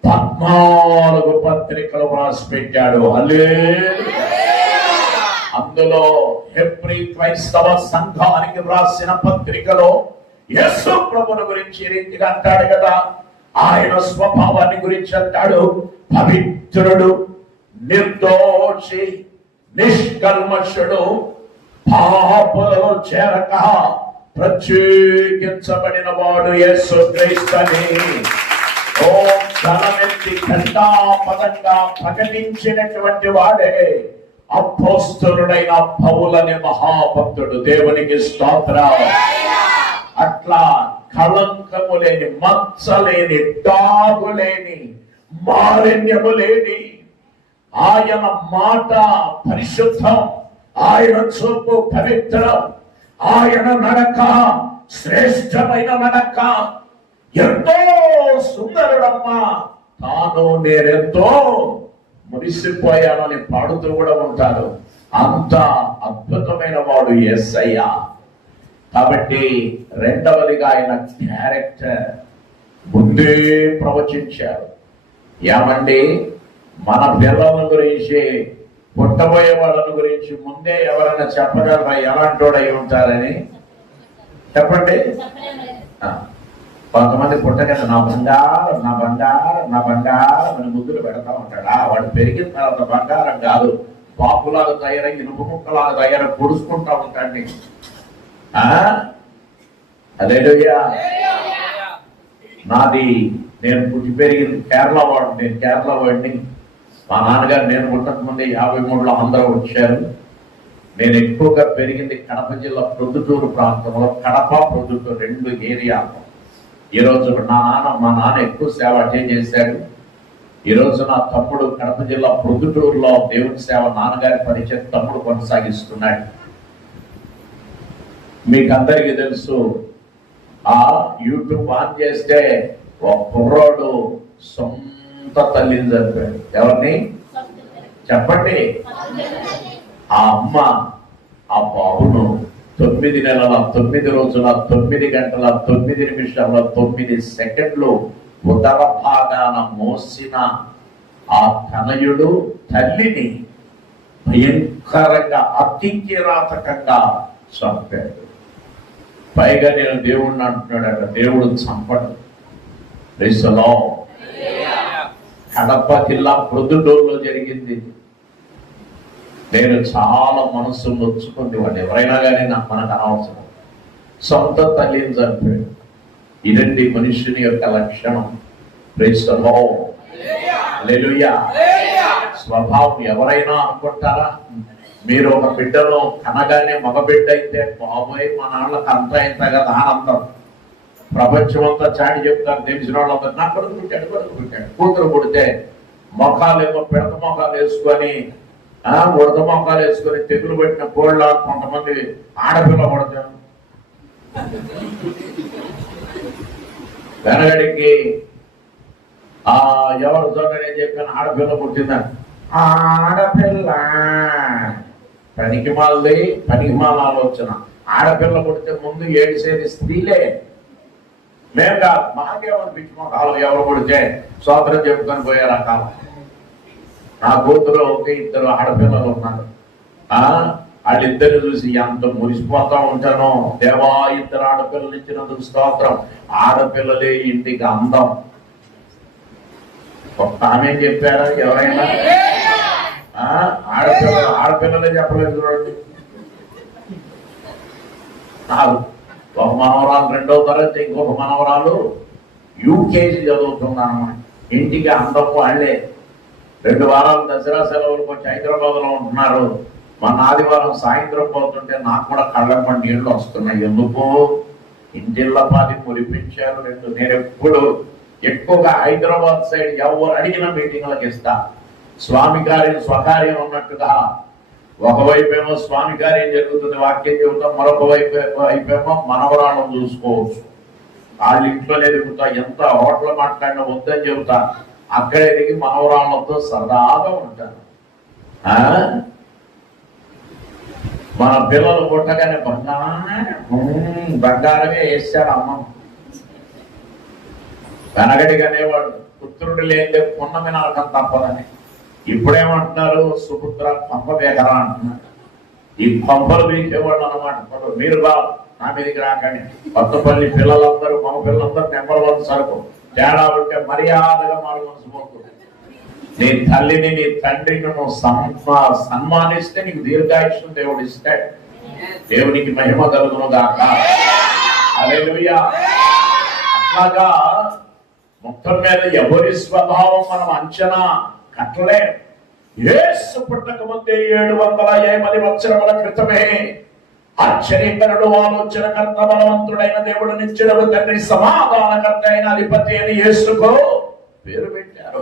14 పత్రికలు రాసి పెట్టాడు. అందులో హెబ్రీ క్రైస్తవ సంఘానికి రాసిన పత్రికలో యేసు ప్రభువుని గురించి రీతిగా అంటాడు కదా. ఆయన స్వభావాన్ని గురించి అంటాడు, పవిత్రుడు, నిర్దోషి, నిష్కల్మషుడు, పాపలలో చేరక ప్రత్యేకించబడిన వాడు యేసుక్రీస్తుని ధనమెత్తి ఘంటాపదంగా ప్రకటించినటువంటి వాడే అపోస్తలుడైన పౌలనే మహాభక్తుడు. దేవునికి స్తోత్రం. అట్లా కళంకము లేని, మచ్చలేని, డాగు లేని, మాలిన్యము లేని, ఆయన మాట పరిశుద్ధం, ఆయన చూపు పవిత్రం, ఆయన నడక శ్రేష్టమైన నడక. ఎంతో సుందరుడమ్మా, తాను నేనెంతో మురిసిపోయానని పాడుతూ కూడా ఉంటారు. అంత అద్భుతమైన వాడు యేసయ్య. కాబట్టి రెండవదిగా ఆయన క్యారెక్టర్ ముందే ప్రవచించారు. ఏమండి, మన పిల్లల గురించి, పుట్టబోయే వాళ్ళ గురించి ముందే ఎవరైనా చెప్పగలరా ఎలాంటి వాడు అయి ఉంటారని? చెప్పండి. కొంతమంది పుట్టగానే నా బంగారం, నా బంగారం, నా బంగారం అని ముద్దులు పెడతా ఉంటాడా. వాడు పెరిగిన తర్వాత బంగారం కాదు, పాపులాగా తయారై, ఇనుప ముక్కలాగా తయారై పొడుచుకుంటా ఉంటాండి. హల్లెలూయా. నాది, నేను పుట్టి పెరిగింది కేరళ వాడు. నేను కేరళ వాడిని. మా నాన్నగారు నేను పుట్టక ముందే 53లో అందరూ వచ్చారు. నేను ఎక్కువగా పెరిగింది కడప జిల్లా ప్రొద్దుటూరు ప్రాంతంలో. కడప, ప్రొద్దుటూరు 2 ఏరియాలు. ఈరోజు మా నాన్న ఎక్కువ సేవ చేశాడు. ఈరోజు నా తమ్ముడు కడప జిల్లా ప్రొద్దుటూరులో దేవుని సేవ నాన్నగారి పరిచయం తమ్ముడు కొనసాగిస్తున్నాడు. మీకు అందరికీ తెలుసు, ఆ యూట్యూబ్ ఆన్ చేస్తే ఒక కుర్రోడు సొంత తల్లిని చనిపోయాడు. ఎవరిని చెప్పండి? ఆ అమ్మ ఆ బాబును 9 నెలల 9 రోజుల 9 గంటల 9 నిమిషాల 9 సెకండ్లు ఉదర భాగాన మోసిన ఆ తనయుడు తల్లిని భయంకరంగా అతికిరాతకంగా చంపాడు. పైగా నేను దేవుడిని అంటున్నాడట, దేవుడు చంపడు. రిసలో కడప జిల్లా ప్రొద్దుటూరులో జరిగింది. నేను చాలా మనసు నొచ్చుకుంది. వాడు ఎవరైనా కానీ మనకు అనవసరం. సొంత తల్లిని చంపాడు. ఇదండి మనుషుని యొక్క లక్షణం. రిసలో హల్లెలూయా. స్వభావం ఎవరైనా అనుకుంటారా? మీరు ఒక బిడ్డను కనగానే మగ బిడ్డ అయితే బాబోయ్ మా నాన్నకు అంత ఇంత కదా ఆనందం. ప్రపంచం అంతా చాటి చెప్తారు, తెలిసిన వాళ్ళందరూ నా కొడుకు పుట్టాడు, కొడుకు పుట్టాడు. కూతురు పుడితే మొఖాలేమో పిడత మొఖాలు వేసుకొని ఉడత మొఖాలు వేసుకొని తెగులు పెట్టిన కోళ్ళ కొంతమంది ఆడపిల్ల పడతారు. వెనగడికి ఎవరు చూడని చెప్పిన ఆడపిల్ల పుట్టిందని ఆడపిల్ల పనికిమాల ఆలోచన. ఆడపిల్ల పుడితే ముందు ఏడిసేది స్త్రీలే. మేము కాదు, మాకేమనిపించి మా కాలం ఎవరు పుడితే స్వాతంత్రం చెప్పుకొని పోయారు ఆ కాలం. నా కూతురు ఒకే 2 ఆడపిల్లలు ఉన్నారు. వాళ్ళిద్దరు చూసి ఎంత మురిసిపోతా ఉంటానో. దేవా 2 ఆడపిల్లలు ఇచ్చినందుకు స్తోత్రం. ఆడపిల్లలే ఇంటికి అందం. ఒక ఆమె చెప్పారా ఎవరైనా? ఆడపిల్లలే చెప్పలేదు చూడండి. ఒక మనవరాలు 2వ తరగతి, ఇంకొక మనవరాలు యూకేజీ చదువుతున్నాను. ఇంటికి అందం వాళ్ళే. 2 వారాలు దసరా సెలవులకు వచ్చి హైదరాబాద్ లో ఉంటున్నారు. మన ఆదివారం సాయంత్రం పోతుంటే నాకు కూడా కళ్ళెంపటి నీళ్లు వస్తున్నాయి. ఎందుకు? ఇంటిళ్ళపాది పొలిపించారు 2. నేను ఎప్పుడు ఎక్కువగా హైదరాబాద్ సైడ్ ఎవరు అడిగిన మీటింగ్లకు ఇస్తా. స్వామి కార్యం స్వకార్యం ఉన్నట్టుగా ఒకవైపేమో స్వామి కార్యం జరుగుతుంది, వాక్యం చెబుతాం. మరొక వైపేమో మనవరాళ్ళను చూసుకోవచ్చు. వాళ్ళ ఇంట్లోనే దిగుతా. ఎంత హోటల్ మాట్లాడినా వద్దని చెబుతా. అక్కడే దిగి మనవరాళ్ళతో సరదాగా ఉంటాను. మన పిల్లలు పుట్టగానే బంగారమే వేసాడు అమ్మ. వెనగడిగానే వాడు పుత్రుడు లేదే పున్నమి నరకం తప్పదని. ఇప్పుడేమంటున్నారు? సుపుత్ర పంప వేగరా అంటున్నారు. ఈ పంపలు వీకేవాళ్ళు అన్నమాట. మీరు నా మీదకి రాకండి. కొత్తపల్లి పిల్లలందరూ మగ పిల్లలందరూ నెంబర్ 1 సరుకు. తేడా ఉంటే మర్యాదగా మాట్లాడుకోకూడదు. నీ తల్లిని నీ తండ్రిని నువ్వు సన్మానిస్తే నీకు దీర్ఘాయుష్ను దేవుడు ఇస్తాడు. దేవునికి మహిమ కలుగును గాక. హల్లెలూయా. అట్లాగా మొత్తం మీద ఎవరి స్వభావం మనం అంచనా కట్టలే. యేసు పుట్టక ముందే 780 సంవత్సరముల క్రితమే ఆశ్చర్యకరుడు, ఆలోచనకర్త, బలవంతుడైన దేవుడు, నిత్యుడు, తండ్రి, సమాధానకర్త అయిన అధిపతి అని యేసుకు పేరు పెట్టారు.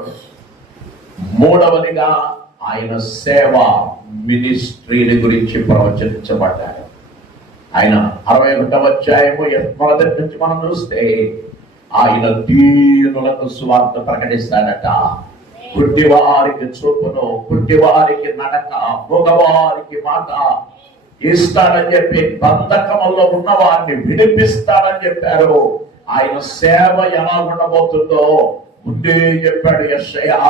3వదిగా ఆయన సేవ మినిస్ట్రీని గురించి ప్రవచించబడ్డారు. ఆయన 61వ అధ్యాయము 1 నుంచి మనం చూస్తే ఆయన దీనులకు సువార్త ప్రకటిస్తాడట. గుడ్డివారికి చూపును, గుడ్డివారికి నడక, మగవారికి మాట ఇస్తాడని చెప్పి, బంధకములో ఉన్న వారిని విడిపిస్తాడని చెప్పారు. ఆయన సేవ ఎలా ఉండబోతుందో ముందే చెప్పాడు యెషయా.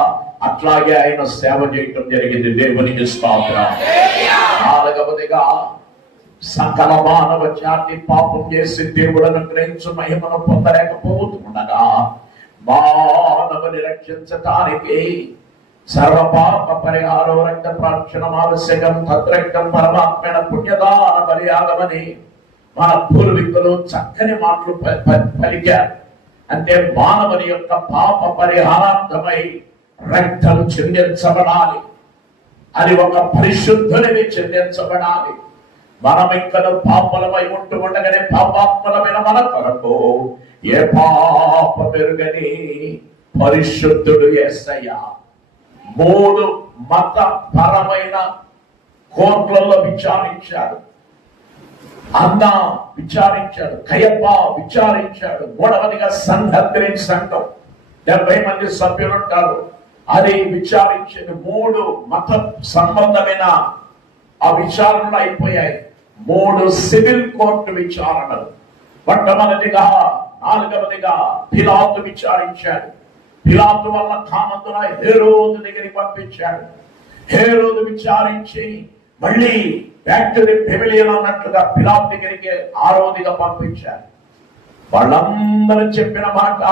అట్లాగే ఆయన సేవ చేయటం జరిగింది. దేవునికి స్తోత్రం. 4వదిగా సకల మానవ జాతి పాపం చేసి దేవుడను గ్రహించు మహిమను పొందలేకపోతుండగా మానవుని రక్షించటానికి సర్వపాప పరిహారం రక్త ప్రాక్షణం ఆవశ్యకం. తద్రక్తం పరమాత్మైన పుణ్యదాన బలియాగమని మన పూర్వీకులు చక్కని మాటలు పలికారు. అంటే మానవుని యొక్క పాప పరిహారార్థమై రక్తం చెందించబడాలి. అది ఒక పరిశుద్ధునిని చెందించబడాలి. మనం ఇక్కడ పాపలమై ఉంటూ ఉండగానే పాపాత్మలమైన మన కొరకు ఏ పాప పెరుగని పరిశుద్ధుడు యేసయ్య 3 మతపరమైన కోర్టులలో విచారించాడు. అన్న విచారించాడు, కయప విచారించాడు. 3వదిగా సంఘద్రిన్ సంఘం 70 మంది సభ్యులు ఉంటారు. అది విచారించింది. 3 మత సంబంధమైన ఆ విచారణలు అయిపోయాయి. 3 సివిల్ కోర్టు విచారణలు. మొట్టమొదటిగా 4వదిగా పిలాతు విచారించాడు. పిలాతు వల్ల కామందున హేరోదు దగ్గరికి పంపించాడు. హేరోదు విచారించి మళ్ళీ బ్యాక్ టు ది పెవిలియన్ అన్నట్లుగా పిలాతు దగ్గరికి 6వదిగా పంపించాడు. వాళ్ళందరూ చెప్పిన మాట,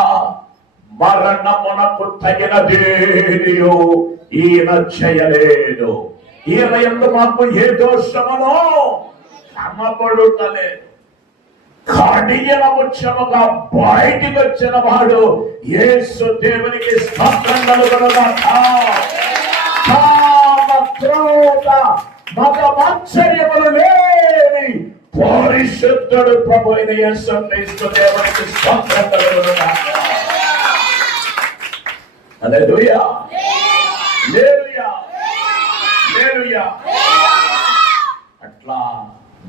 మరణమునకు తగినదేదియో ఈయన చేయలేదు, ఈయన యందు మాకు ఏ దోషమునో కనబడుటలేదు. కడిగిన ముత్యముగా బయటికి వచ్చిన వాడు యేసు. దేవునికి స్తోత్రం కలుగునుగాక. కామ క్రోధ మత మాత్సర్యములు లేని పరిశుద్ధుడు ప్రభు అయిన యేసు క్రీస్తు. దేవునికి స్తోత్రం కలుగునుగాక. హల్లెలూయా, హల్లెలూయా, హల్లెలూయా. అట్లా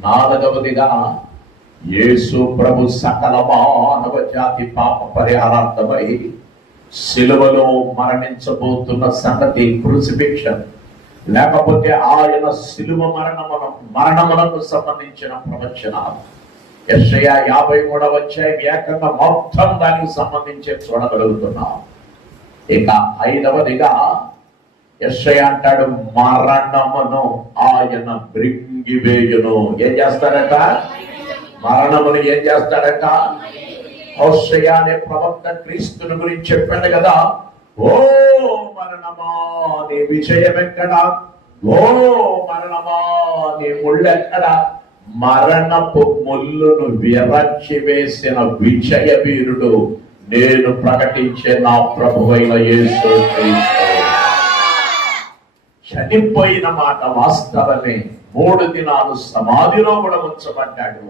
4వదిగా యేసు ప్రభు సకల మానవ జాతి పాప పరిహారార్థమై సిలువలో మరణించబోతున్న సంగతి, క్రూసిఫిక్షన్, లేకపోతే ఆయన సిలువ మరణమునకు సంబంధించిన ప్రవచనాలు. యెషయా 53వ అధ్యాయం ఏకంగా మొత్తం దానికి సంబంధించి చూడగలుగుతున్నాం. ఇక 5వదిగా యెషయా అంటాడు, మరణమును ఆయన మృంగివేయును. ఏం చేస్తాడట? మరణమును ఏం చేస్తాడట? హోషేయ అనే ప్రవక్త క్రీస్తుని గురించి చెప్పాడు కదా, ఓ మరణమా నీ విజయం ఎక్కడా, ఓ మరణమా నీ ముళ్ళెక్కడా? మరణపు ముళ్ళును విరచి వేసిన విజయ వీరుడు నేను ప్రకటించే నా ప్రభువైన యేసు క్రీస్తు. చనిపోయిన మాట వాస్తవమే. 3 దినాలు సమాధిలో కూడా ఉంచబడ్డాడు.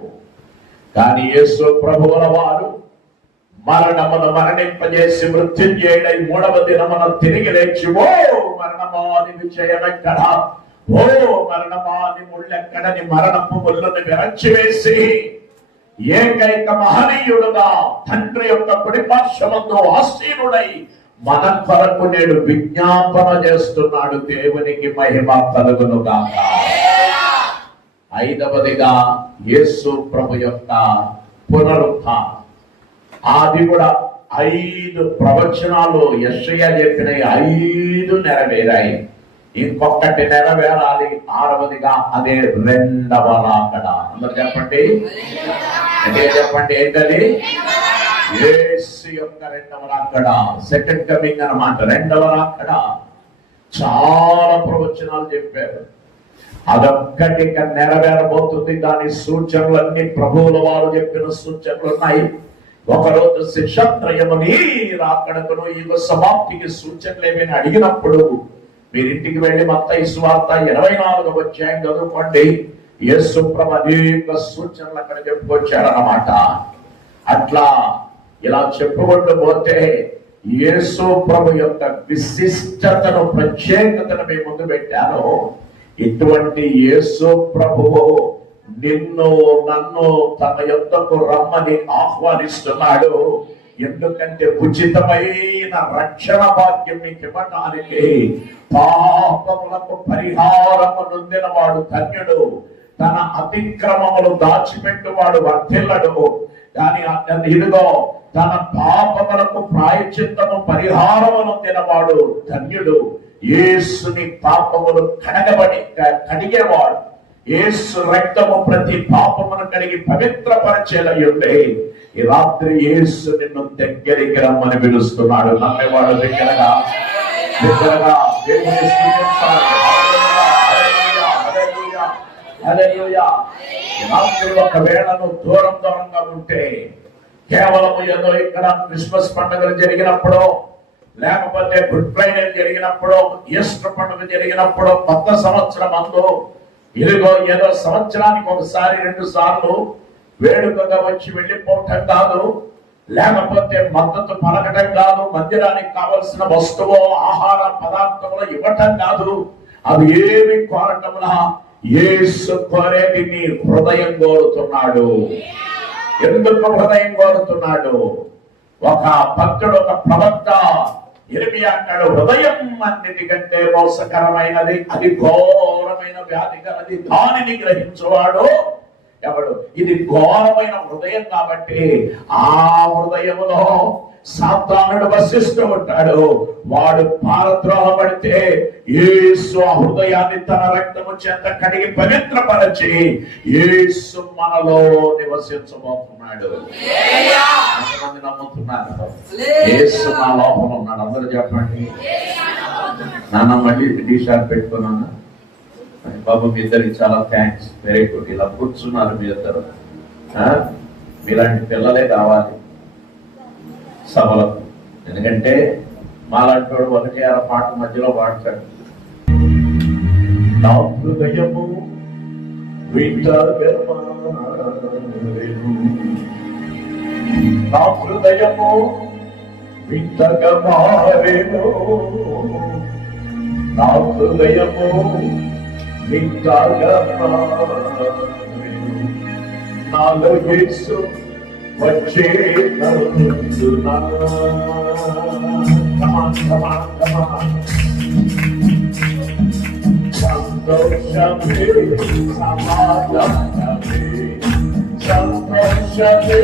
కానీ యేసు ప్రభువుల వారు మరణమును మరణింపజేసి మృత్యుంజయుడై 3వ దినమున తిరిగి లేచి, ఓ మరణమాని విజయమెక్కడా, ఓ మరణమాని ముళ్ళెక్కడని మరణపు ముళ్ళను విరచివేసి ఏకైక మహనీయుడుగా తండ్రి యొక్క కుడి పార్శ్వమందు ఆసీనుడై మన కొరకు నేడు విజ్ఞాపన చేస్తున్నాడు. దేవునికి మహిమ కలుగునుగాక. 5వదిగా యేసు ప్రభు యొక్క పునరుత్థానం. అది కూడా 5 ప్రవచనాలు యెషయా చెప్పిన 5 నెరవేరాయి. ఇంకొకటి నెరవేరాలి 6వదిగా, అదే 2వ రాకడ. అందరు చెప్పండి, చెప్పండి, ఏంటది? యేసు యొక్క 2వ రాకడ, సెకండ్ కమింగ్ అన్నమాట. 2వ రాకడ చాలా ప్రవచనాలు చెప్పారు. అదొక్కటి నెరవేరబోతుంది. దాని సూచనలన్నీ ప్రభువుల వారు చెప్పిన సూచనలు ఉన్నాయి. ఒకరోజు శిక్షాత్రయముని రాకడకును యుగ సమాప్తికి సూచనలు ఏమైనా అడిగినప్పుడు మీరింటికి వెళ్ళి మత్తయి సువార్త 24వ అధ్యాయం చదువుకోండి. యేసు ప్రభు అనేక సూచనలు అక్కడ చెప్పుకొచ్చారన్నమాట. అట్లా ఇలా చెప్పుకుంటూ పోతే యేసు ప్రభు యొక్క విశిష్టతను, ప్రత్యేకతను మీ ముందు పెట్టాను. ఇటువంటి యేసు ప్రభువు నిన్ను నన్ను తన యొద్దకు రమ్మని ఆహ్వానిస్తున్నాడు. ఎందుకంటే ఉచితమైన రక్షణ భాగ్యం మీకు ఇవ్వడానికి, పాపములకు పరిహారము నొందిన వాడు ధన్యుడు, తన అతిక్రమములు దాచిపెట్టువాడు వర్ధిల్లడు. కానీ ఇదిగో తన పాపములకు ప్రాయశ్చిత్తము పరిహారము నొందినవాడు ధన్యుడు. యేసుని పాపములు కడిగేవాడు. యేసు రక్తము ప్రతి పాపమును కడిగి పవిత్రపరచేలయుండే. ఈ రాత్రి యేసు నిన్ను దగ్గరికి రమ్మని పిలుస్తున్నాడు. నమ్మేవాడు దగ్గరగా దేవుని స్తుతించాలి. హల్లెలూయా. ఈ రాత్రి ఒకవేళ నువ్వు దూరంగా ఉంటే, కేవలం ఏదో ఇక్కడ క్రిస్మస్ పండుగలు జరిగినప్పుడు, లేకపోతే గుడ్ ఫ్రైడే జరిగినప్పుడు, ఈస్టర్ పండుగ జరిగినప్పుడు, కొత్త సంవత్సరం అందు ఇదిగో ఏదో సంవత్సరానికి 1-2 సార్లు వేడుకగా వచ్చి వెళ్ళిపోవటం కాదు, లేకపోతే మద్దతు పలకటం కాదు, మందిరానికి కావలసిన వస్తువు ఆహార పదార్థములు ఇవ్వటం కాదు. అవి ఏమి కోరటములా యేసు కోరేది నీ హృదయం కోరుతున్నాడు. ఎందుకు హృదయం కోరుతున్నాడు? ఒక భక్తుడు, ఒక ప్రవక్త ఇర్మియా అంటాడు, హృదయం అన్నిటికంటే మోసకరమైనది, అది ఘోరమైన వ్యాధి కలది, దానిని గ్రహించువాడు ఎవడు? ఇది ఘోరమైన హృదయం కాబట్టి ఆ హృదయములో సాతానుడు వసిస్తూ ఉంటాడు. వాడు పారద్రోహపడితే యేసు ఆ హృదయాన్ని తన రక్తము చేత కడిగి పవిత్రపరచి యేసు మనలో నివసించబోతున్నాడు. ఎంతమంది నమ్ముతున్నారు? యేసు నా లోపల ఉన్నాడు. అందరూ చెప్పండి. నాన్న మళ్ళీ టీషర్ట్ పెట్టుకున్నాను. బాబు మీ ఇద్దరికి చాలా థ్యాంక్స్, వెరీ గుడ్. ఇలా కూర్చున్నారు మీ ఇద్దరు. మీలాంటి పిల్లలే కావాలి సభలకు. ఎందుకంటే మాలాంటి ఒకటి అర పాట మధ్యలో పాడతాడు. నా హృదయము వింటగమారెను, నా హృదయము వింటగమారెను, నా హృదయము వింటగమారెను, నాలో యేసు వచ్చేనందునా. సంతోషమే సమాధానమే, సంతోషమే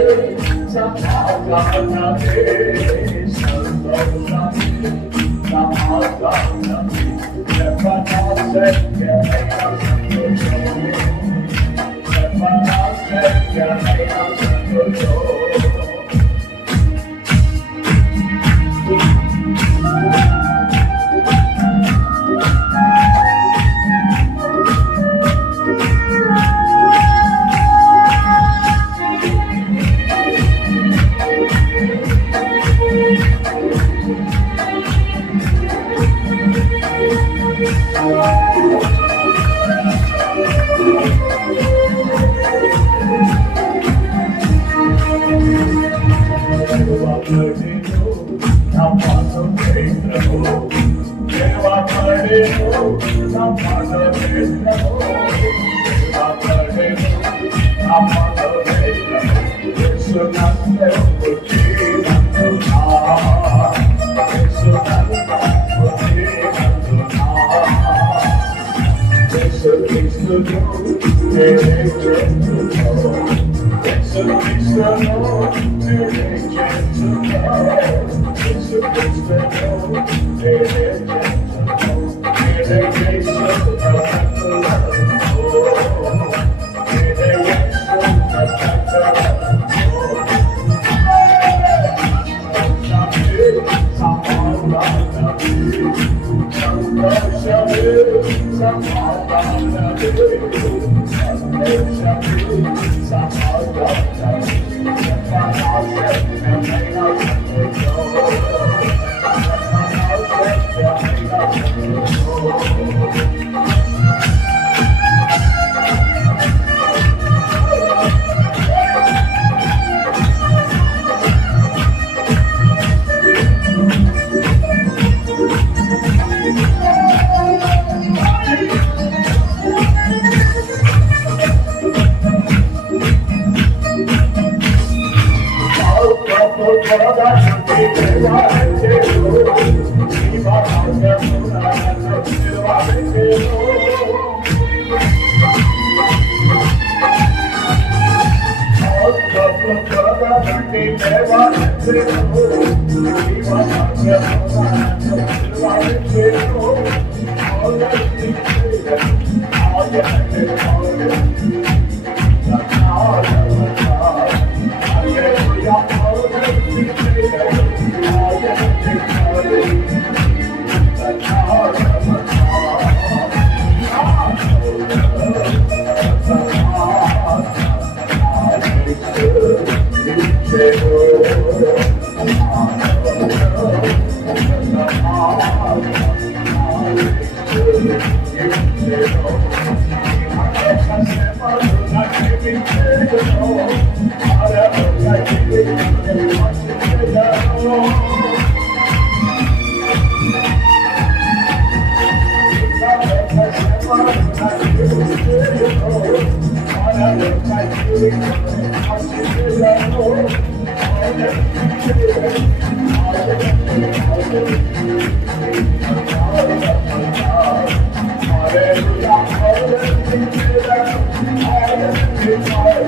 సమాధానమే, సంతోషమే సమాధానమే, Hallelujah.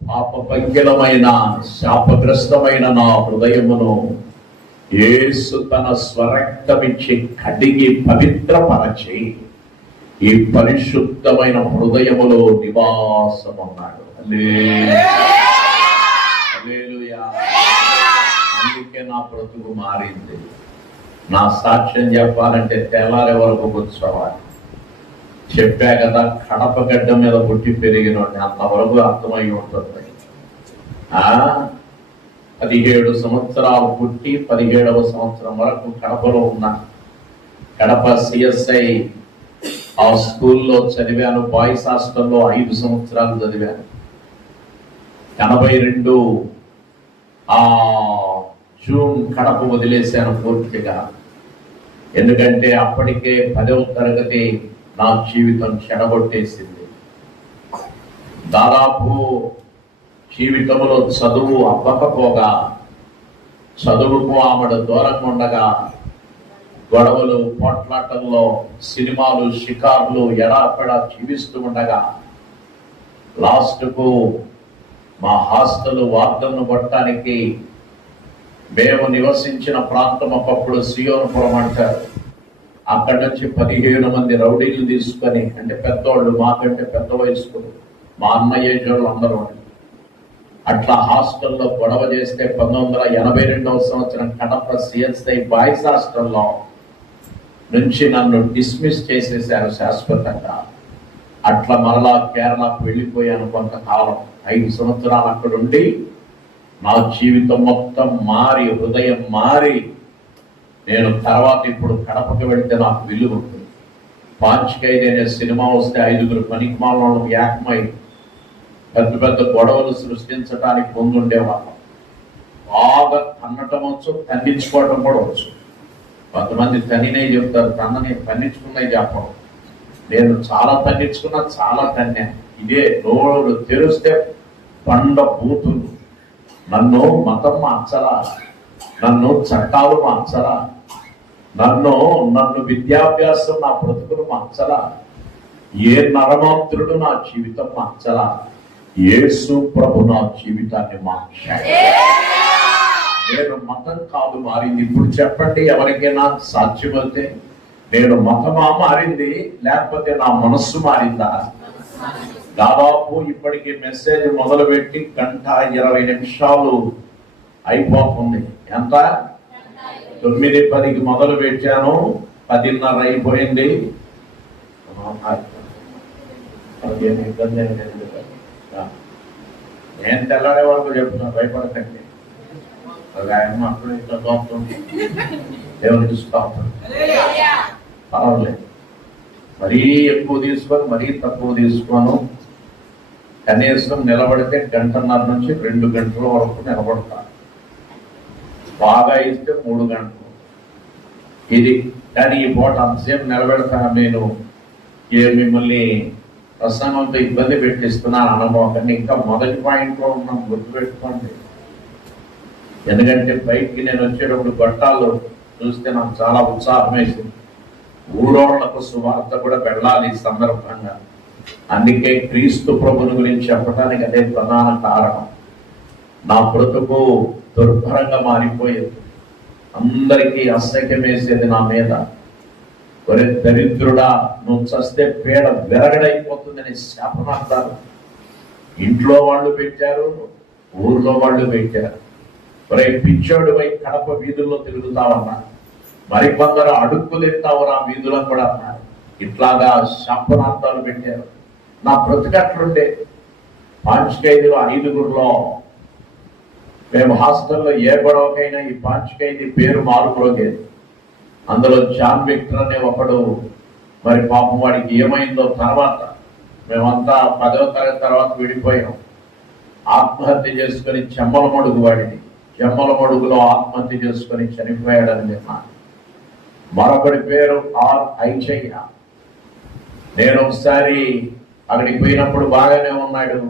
పాపభంగిలమైన శాపగ్రస్తమైన నా హృదయమును యేసు తన స్వరక్తమిచ్చి కడిగి పవిత్రపరచి ఈ పరిశుద్ధమైన హృదయములో నివాసమున్నాడు. హల్లెలూయా. అందుకే నా బ్రతుకు మారింది. నా సాక్ష్యం చెప్పాలంటే తెల్లారే వరకు కూర్చోవాలి. చెప్పా కదా, కడప గడ్డ మీద పుట్టి పెరిగిన అంతవరకు అర్థమై ఉంటుంది. 17 సంవత్సరాలు పుట్టి 17వ సంవత్సరం వరకు కడపలో ఉన్నా. కడప CSI ఆ స్కూల్లో చదివాను. బాయ్స్ హాస్టల్లో 5 సంవత్సరాలు చదివాను. 82 జూన్ కడప వదిలేశాను పూర్తిగా. ఎందుకంటే అప్పటికే 10వ తరగతి నా జీవితం చెడగొట్టేసింది. దాదాపు జీవితంలో చదువు అవ్వకపోగా, చదువుకు ఆమెడు దూరంగా ఉండగా, గొడవలు పోట్లాటల్లో, సినిమాలు, షికార్లు ఎడాపెడా జీవిస్తూ ఉండగా, లాస్ట్కు మా హాస్టల్ వార్డన్ను కొట్టడానికి మేము నివసించిన ప్రాంతం ఒకప్పుడు సియోనుపురం అంటారు. అక్కడి నుంచి 17 మంది రౌడీలు తీసుకొని, అంటే పెద్దోళ్ళు, మాకంటే పెద్ద వయస్కులు, మా అన్నయ్య వాళ్ళు అందరూ అట్లా హాస్టల్లో గొడవ చేస్తే 1982వ సంవత్సరం కడప CSI బాయ్స్ హాస్టల్లో నుంచి నన్ను డిస్మిస్ చేసేశారు శాశ్వతంగా. అట్లా మరలా కేరళకు వెళ్ళిపోయాను కొంతకాలం. 5 సంవత్సరాలు అక్కడుండి నా జీవితం మొత్తం మారి, హృదయం మారి, నేను తర్వాత ఇప్పుడు కడపకి వెళితే నాకు విలువ ఉంటుంది. పాంచికైదే అనే సినిమా వస్తే 5 పనికిమాలను ఏకమై పెద్ద పెద్ద గొడవలు సృష్టించడానికి ముందుండేవాళ్ళం. బాగా తన్నటం వచ్చు, తన్నించుకోవటం కూడా వచ్చు. కొంతమంది తన్నినే చెప్తారు, తన్నని తన్నించుకున్నాయి చెప్పడం. నేను చాలా తన్నించుకున్నా, చాలా తన్నా. ఇదే నోరు తెరిస్తే పండ బూతులు. నన్ను మతం మార్చరా, నన్ను చట్టాలు మార్చరా, నన్ను విద్యాభ్యాసం నా బ్రతుకులు మార్చరా, ఏ నరమాత్రుడు నా జీవితం మార్చరా, యేసు ప్రభు నా జీవితాన్ని మార్చాడు. నేను మతం కాదు మారింది. ఇప్పుడు చెప్పండి, ఎవరికైనా సాధ్యమైతే నేను మతమా మారింది, లేకపోతే నా మనస్సు మారిందా? దాదాపు ఇప్పటికి మెసేజ్ మొదలుపెట్టి 1:20 అయిపోతుంది. ఎంత? 9:10కి మొదలు పెట్టాను, 10:30 అయిపోయింది. ఇబ్బంది ఏం లేదు. నేను తెల్లారే వరకు చెప్తున్నాను, భయపడకండి. ఒక ఆయన అప్పుడు ఇట్లా తోపుతుంది, దేవునికి స్తోత్రం. పర్వాలేదు, మరీ ఎక్కువ తీసుకొని మరీ తక్కువ తీసుకోను. కనీసం నిలబడితే 1.5 నుంచి 2 గంటల వరకు నిలబడతాను. బాగా ఇస్తే 3 గంటలు ఇది. కానీ ఈ పూట అంతసేపు నిలబెడతాను నేను మిమ్మల్ని ప్రసంగంతో ఇబ్బంది పెట్టిస్తున్నాను అనుభవం. ఇంకా మొదటి పాయింట్లో ఉన్నాం, గుర్తుపెట్టుకోండి. ఎందుకంటే బయటికి నేను వచ్చేటప్పుడు గొట్టాలు చూస్తే నాకు చాలా ఉత్సాహం వేసింది. ఊరోళ్లకు సువార్త కూడా వెళ్ళాలి ఈ సందర్భంగా. అందుకే క్రీస్తు ప్రభుని గురించి చెప్పడానికి అదే ప్రధాన కారణం. నా బ్రతుకు దుర్భరంగా మారిపోయేది, అందరికీ అసహ్యం వేసేది నా మీద. ఒరే దరిద్రుడా, నువ్వు చస్తే పేడ విరగడైపోతుందని శాపనార్థాలు ఇంట్లో వాళ్ళు పెట్టారు, ఊర్లో వాళ్ళు పెట్టారు. ఒరే పిచ్చోడు పోయి కడప వీధుల్లో తిరుగుతావన్నా, మరికొందరు అడుక్కు తింటావు ఆ వీధులను కూడా అన్నారు. ఇట్లాగా శాపనార్థాలు పెట్టారు. నా బ్రతుకట్లుండే. పాంచికైదులో 5గురిలో మేము హాస్టల్లో ఏ గొడవకైనా ఈ పాంచికైది పేరు మారుమోగేది. అందులో జాన్ విక్టర్ అనే ఒకడు, మరి పాపం వాడికి ఏమైందో తర్వాత మేమంతా 10వ తరగతి తర్వాత విడిపోయాం. ఆత్మహత్య చేసుకొని చెమ్మలమడుగు, వాడిని చెమ్మలమడుగులో ఆత్మహత్య చేసుకొని చనిపోయాడని విన్నాను. మరొకడి పేరు ఆర్ ఐచయ్య. నేను ఒకసారి అక్కడికి పోయినప్పుడు బాగానే ఉన్నాడు.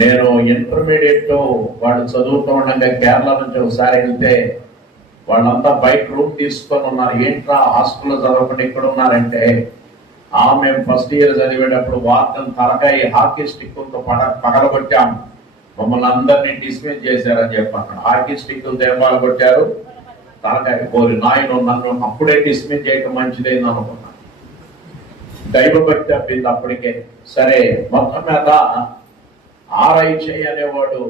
నేను ఇంటర్మీడియట్ వాడు చదువుతూ ఉండగా కేరళ నుంచి ఒకసారి వెళ్తే వాళ్ళంతా బయట రూమ్ తీసుకొని ఉన్నారు. ఏంట్రా హాస్టల్లో చదవకుండా ఇక్కడ ఉన్నారంటే, మేము ఫస్ట్ ఇయర్ చదివేటప్పుడు వార్తను తలకాయ హాకీ స్టిక్తో పగలగొట్టాం, మమ్మల్ని అందరినీ డిస్మిస్ చేశారని చెప్పాను. హాకీ స్టిక్తో దేవాలు కొట్టారు, తలకాయ కోరి నాయన నన్ను అప్పుడే డిస్మిస్ చేయడం మంచిదేంది అనుకున్నాను. దైవభక్తి అప్పింది అప్పటికే. సరే, మొత్తం మీద ఆర్ఐచయ్య అనేవాడు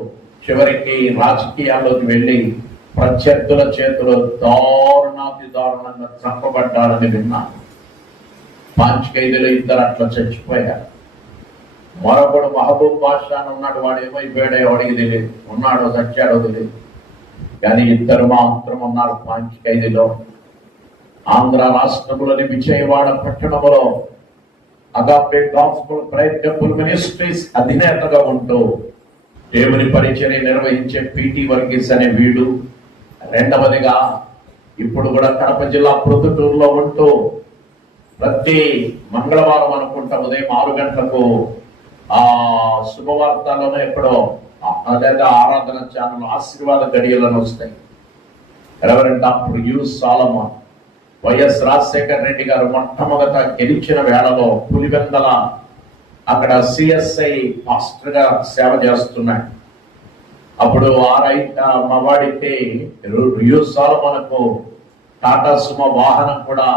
చివరికి రాజకీయాల్లోకి వెళ్ళి ప్రత్యర్థుల చేతిలో దారుణాతి దారుణంగా చంపబడ్డాడని విన్నాను. పాంచికైదులో 2 అట్లా చచ్చిపోయారు. మరొకడు మహబూబ్ బాషా అని ఉన్నాడు. వాడు ఏమైపోయాడో ఎవడికి తెలియదు, ఉన్నాడో చచ్చాడో తెలియదు. కానీ 2 మాత్రం ఉన్నారు పాంచికైదులో. ఆంధ్ర రాష్ట్రంలోని విజయవాడ పట్టణంలో Agape gospel praise temple ministries అధినేతగా ఉంటూ దేవుని పరిచర్య నిర్వహించే పిటి వర్గీస్ అనే వీడు. రెండవదిగా ఇప్పుడు కూడా కడప జిల్లా ప్రొద్దుటూరులో ఉంటూ ప్రతి మంగళవారం అనుకుంటా ఉదయం 6 గంటలకు శుభవార్తలోనే ఎప్పుడో లేదా ఆరాధన ఛానల్ ఆశీర్వాద గడియలను వస్తాయి. Reverend doctor you Solomon, YS Rajasekhara Reddy గారు మొట్టమొదట గెలిచిన వేళలో పులివెందల అక్కడ సిఎస్ఐ మాస్టర్ గా సేవ చేస్తున్నాడు. అప్పుడు మా వాడికి యు సాలమన్కు టాటా సుమో వాహనం కూడా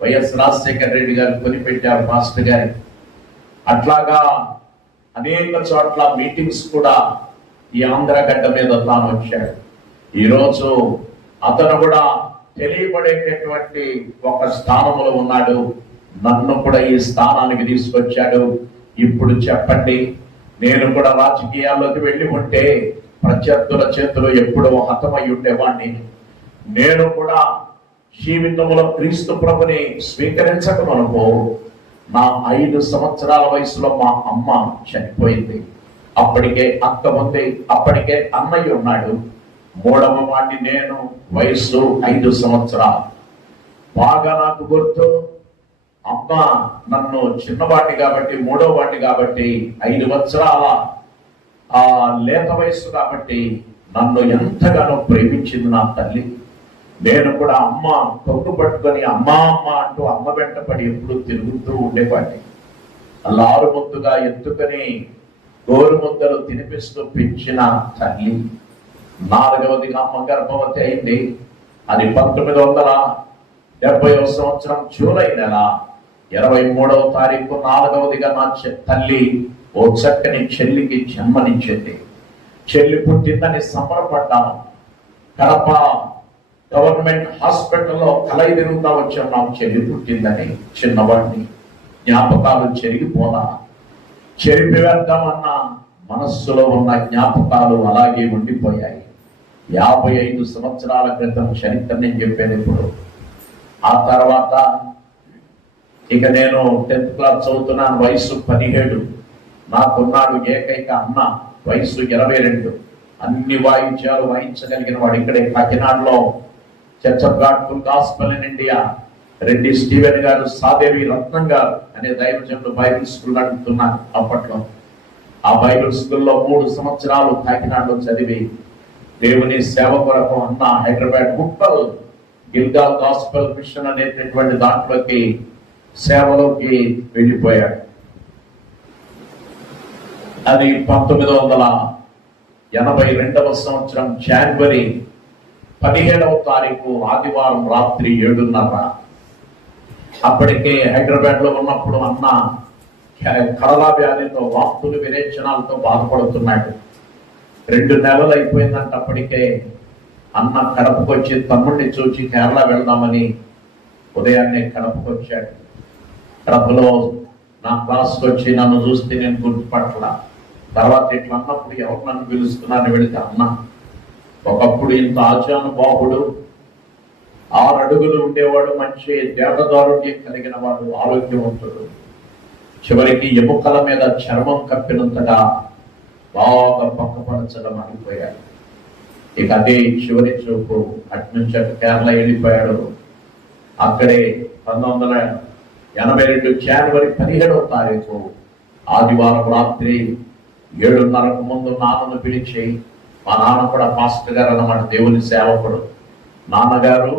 వైఎస్ రాజశేఖర రెడ్డి గారు కొనిపెట్టారు మాస్టర్ గారి. అట్లాగా అనేక చోట్ల మీటింగ్స్ కూడా ఈ ఆంధ్రగడ్డ మీద తాను వచ్చాడు. ఈరోజు అతను కూడా తెలియబడేటటువంటి ఒక స్థానంలో ఉన్నాడు. నన్ను కూడా ఈ స్థానానికి తీసుకొచ్చాడు. ఇప్పుడు చెప్పండి, నేను కూడా రాజకీయాల్లోకి వెళ్ళి ఉంటే ప్రత్యర్థుల చేతులు ఎప్పుడో హతమై ఉండేవాడిని. నేను కూడా జీవితంలో క్రీస్తు ప్రభుని స్వీకరించకమనుకో, నా 5 సంవత్సరాల వయసులో మా అమ్మ చనిపోయింది. అప్పటికే అక్క ఉంది, అప్పటికే అన్నయ్య ఉన్నాడు. 3వ వాడిని నేను, వయసు 5 సంవత్సరాలు. బాగా నాకు గుర్తు, అమ్మ నన్ను చిన్నవాడిని కాబట్టి 3వ వాడిని కాబట్టి 5 సంవత్సరాల లేత వయసు కాబట్టి నన్ను ఎంతగానో ప్రేమించింది నా తల్లి. నేను కూడా అమ్మ కొట్టు పట్టుకొని అమ్మ అమ్మ అంటూ అమ్మ వెంట పడి ఎప్పుడు తిరుగుతూ ఉండేవాడిని. అల్లారు ముద్దుగా ఎత్తుకొని గోరు ముద్దలు తినిపిస్తూ పెంచిన తల్లి. 4వదిగా అమ్మ గర్భవతి అయింది. అది 1970వ సంవత్సరం జూలై నెల 23వ తారీఖు 4వదిగా నా తల్లి ఓ చక్కని చెల్లికి జన్మనిచ్చింది. చెల్లి పుట్టిందని సంబరపడ్డాను. కడప గవర్నమెంట్ హాస్పిటల్లో కలయి తిరుగుతా వచ్చాను. నాకు చెల్లి పుట్టిందని. చిన్నవాడిని, జ్ఞాపకాలు చెరిగిపోదా, చెరిపివేద్దామన్న మనస్సులో ఉన్న జ్ఞాపకాలు అలాగే ఉండిపోయాయి. 55 సంవత్సరాల క్రితం చరిత్ర నేను చెప్పాను ఇప్పుడు. ఆ తర్వాత ఇక నేను 10th క్లాస్ చదువుతున్నాను, వయసు 17. నాకున్నాడు ఏకైక అన్న, వయసు 22. అన్ని వాయిద్యాలు వాయించగలిగిన వాడు. ఇక్కడే కాకినాడలో church of God full gospel in India Reddy Steven గారు, సాదేవి రత్నం గారు అనే దైవజనులు బైబిల్ స్కూల్ నడుపుతున్నారు అప్పట్లో. ఆ బైబిల్ స్కూల్లో 3 సంవత్సరాలు కాకినాడలో చదివి దేవుని సేవ కొరకు అన్న హైదరాబాద్ ముప్పల్ గిల్గాల్ గాస్పెల్ మిషన్ అనేటటువంటి దాంట్లోకి సేవలోకి వెళ్ళిపోయాడు. అది 1982వ సంవత్సరం జనవరి 17వ తారీఖు ఆదివారం రాత్రి 7:30. అప్పటికే హైదరాబాద్ లో ఉన్నప్పుడు అన్న కరోనా వ్యాధితో, వాంతులు విరేచనాలతో బాధపడుతున్నాడు. 2 నెలలు అయిపోయిందంటే అప్పటికే అన్న కడపకు వచ్చి తమ్ముడిని చూచి కేరళ వెళ్దామని ఉదయాన్నే కడపకు వచ్చాడు. కడపలో నా క్లాస్కి వచ్చి నన్ను చూస్తే నేను గుర్తుపట్ల. తర్వాత ఇట్లా అన్నప్పుడు ఎవరు నన్ను పిలుస్తున్నారని వెళితే అన్న ఒకప్పుడు ఇంత ఆచానుబాహుడు, 6 అడుగులు ఉండేవాడు, మంచి దేవదారుణ్యం కలిగిన వాడు, ఆరోగ్యవంతుడు. చివరికి ఎముకల మీద చర్మం కప్పినంతగా బాగా పక్కపరచడం అయిపోయాడు. ఇక అదే చివరి చూపు. అటు నుంచి అటు కేరళ వెళ్ళిపోయాడు. అక్కడే 1982 జనవరి 17వ తారీఖు ఆదివారం రాత్రి 7:30కు ముందు నాన్నను పిలిచి, మా నాన్న కూడా పాస్టర్ గారు అన్నమాట, దేవుని సేవకుడు. నాన్నగారు,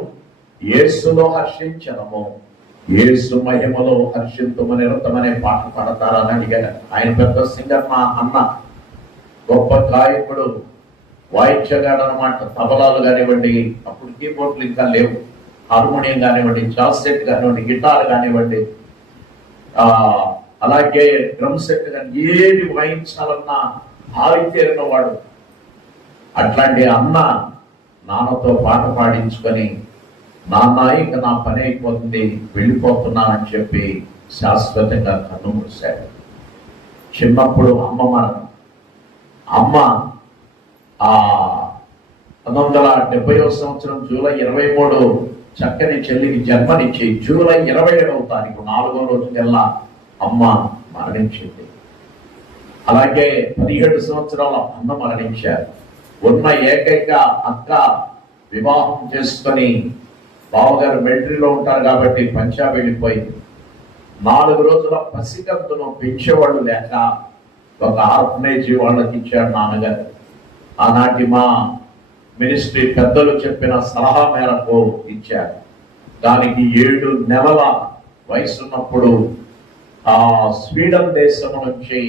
యేసులో హర్షించడము, యేసు మహిమలో హర్షింతుము నిరంతమనే పాట పాడతారని అడిగాడు. ఆయన పెద్ద సింగర్, మా అన్న గొప్ప గాయకుడు, వాయిద్యగాడు అనమాట. తబలాలు కానివ్వండి, అప్పుడు కీబోర్డులు ఇంకా లేవు, హార్మోనియం కానివ్వండి, జాజ్ సెట్ కానివ్వండి, గిటార్ కానివ్వండి, అలాగే డ్రమ్ సెట్ కానీ ఏది వాయించాలన్నా ఆరితేరిన వాడు. అట్లాంటి అన్న నాన్నతో పాట పాడించుకొని, నాన్న ఇక నా పని అయిపోతుంది, వెళ్ళిపోతున్నానని చెప్పి శాశ్వతంగా కన్ను మూశాడు. చిన్నప్పుడు అమ్మ మరణం. అమ్మ 1970వ సంవత్సరం జూలై 23 చక్కని చెల్లికి జన్మనిచ్చి జూలై 27వ తారీఖు 4వ రోజుకల్లా అమ్మ మరణించింది. అలాగే 17 సంవత్సరాల అన్న మరణించారు. ఉన్న ఏకైక అక్క వివాహం చేసుకొని, బావగారు మిలిటరీలో ఉంటారు కాబట్టి పంజాబ్ వెళ్ళిపోయింది. 4 రోజుల పసికందును పెంచేవాళ్ళు లేక ఒక ఆర్ఫనేజీ వాళ్ళకి ఇచ్చాడు నాన్నగారు. ఆనాటి మా మినిస్ట్రీ పెద్దలు చెప్పిన సలహా మేరకు ఇచ్చారు. దానికి 7 నెలల వయసున్నప్పుడు స్వీడన్ దేశం నుంచి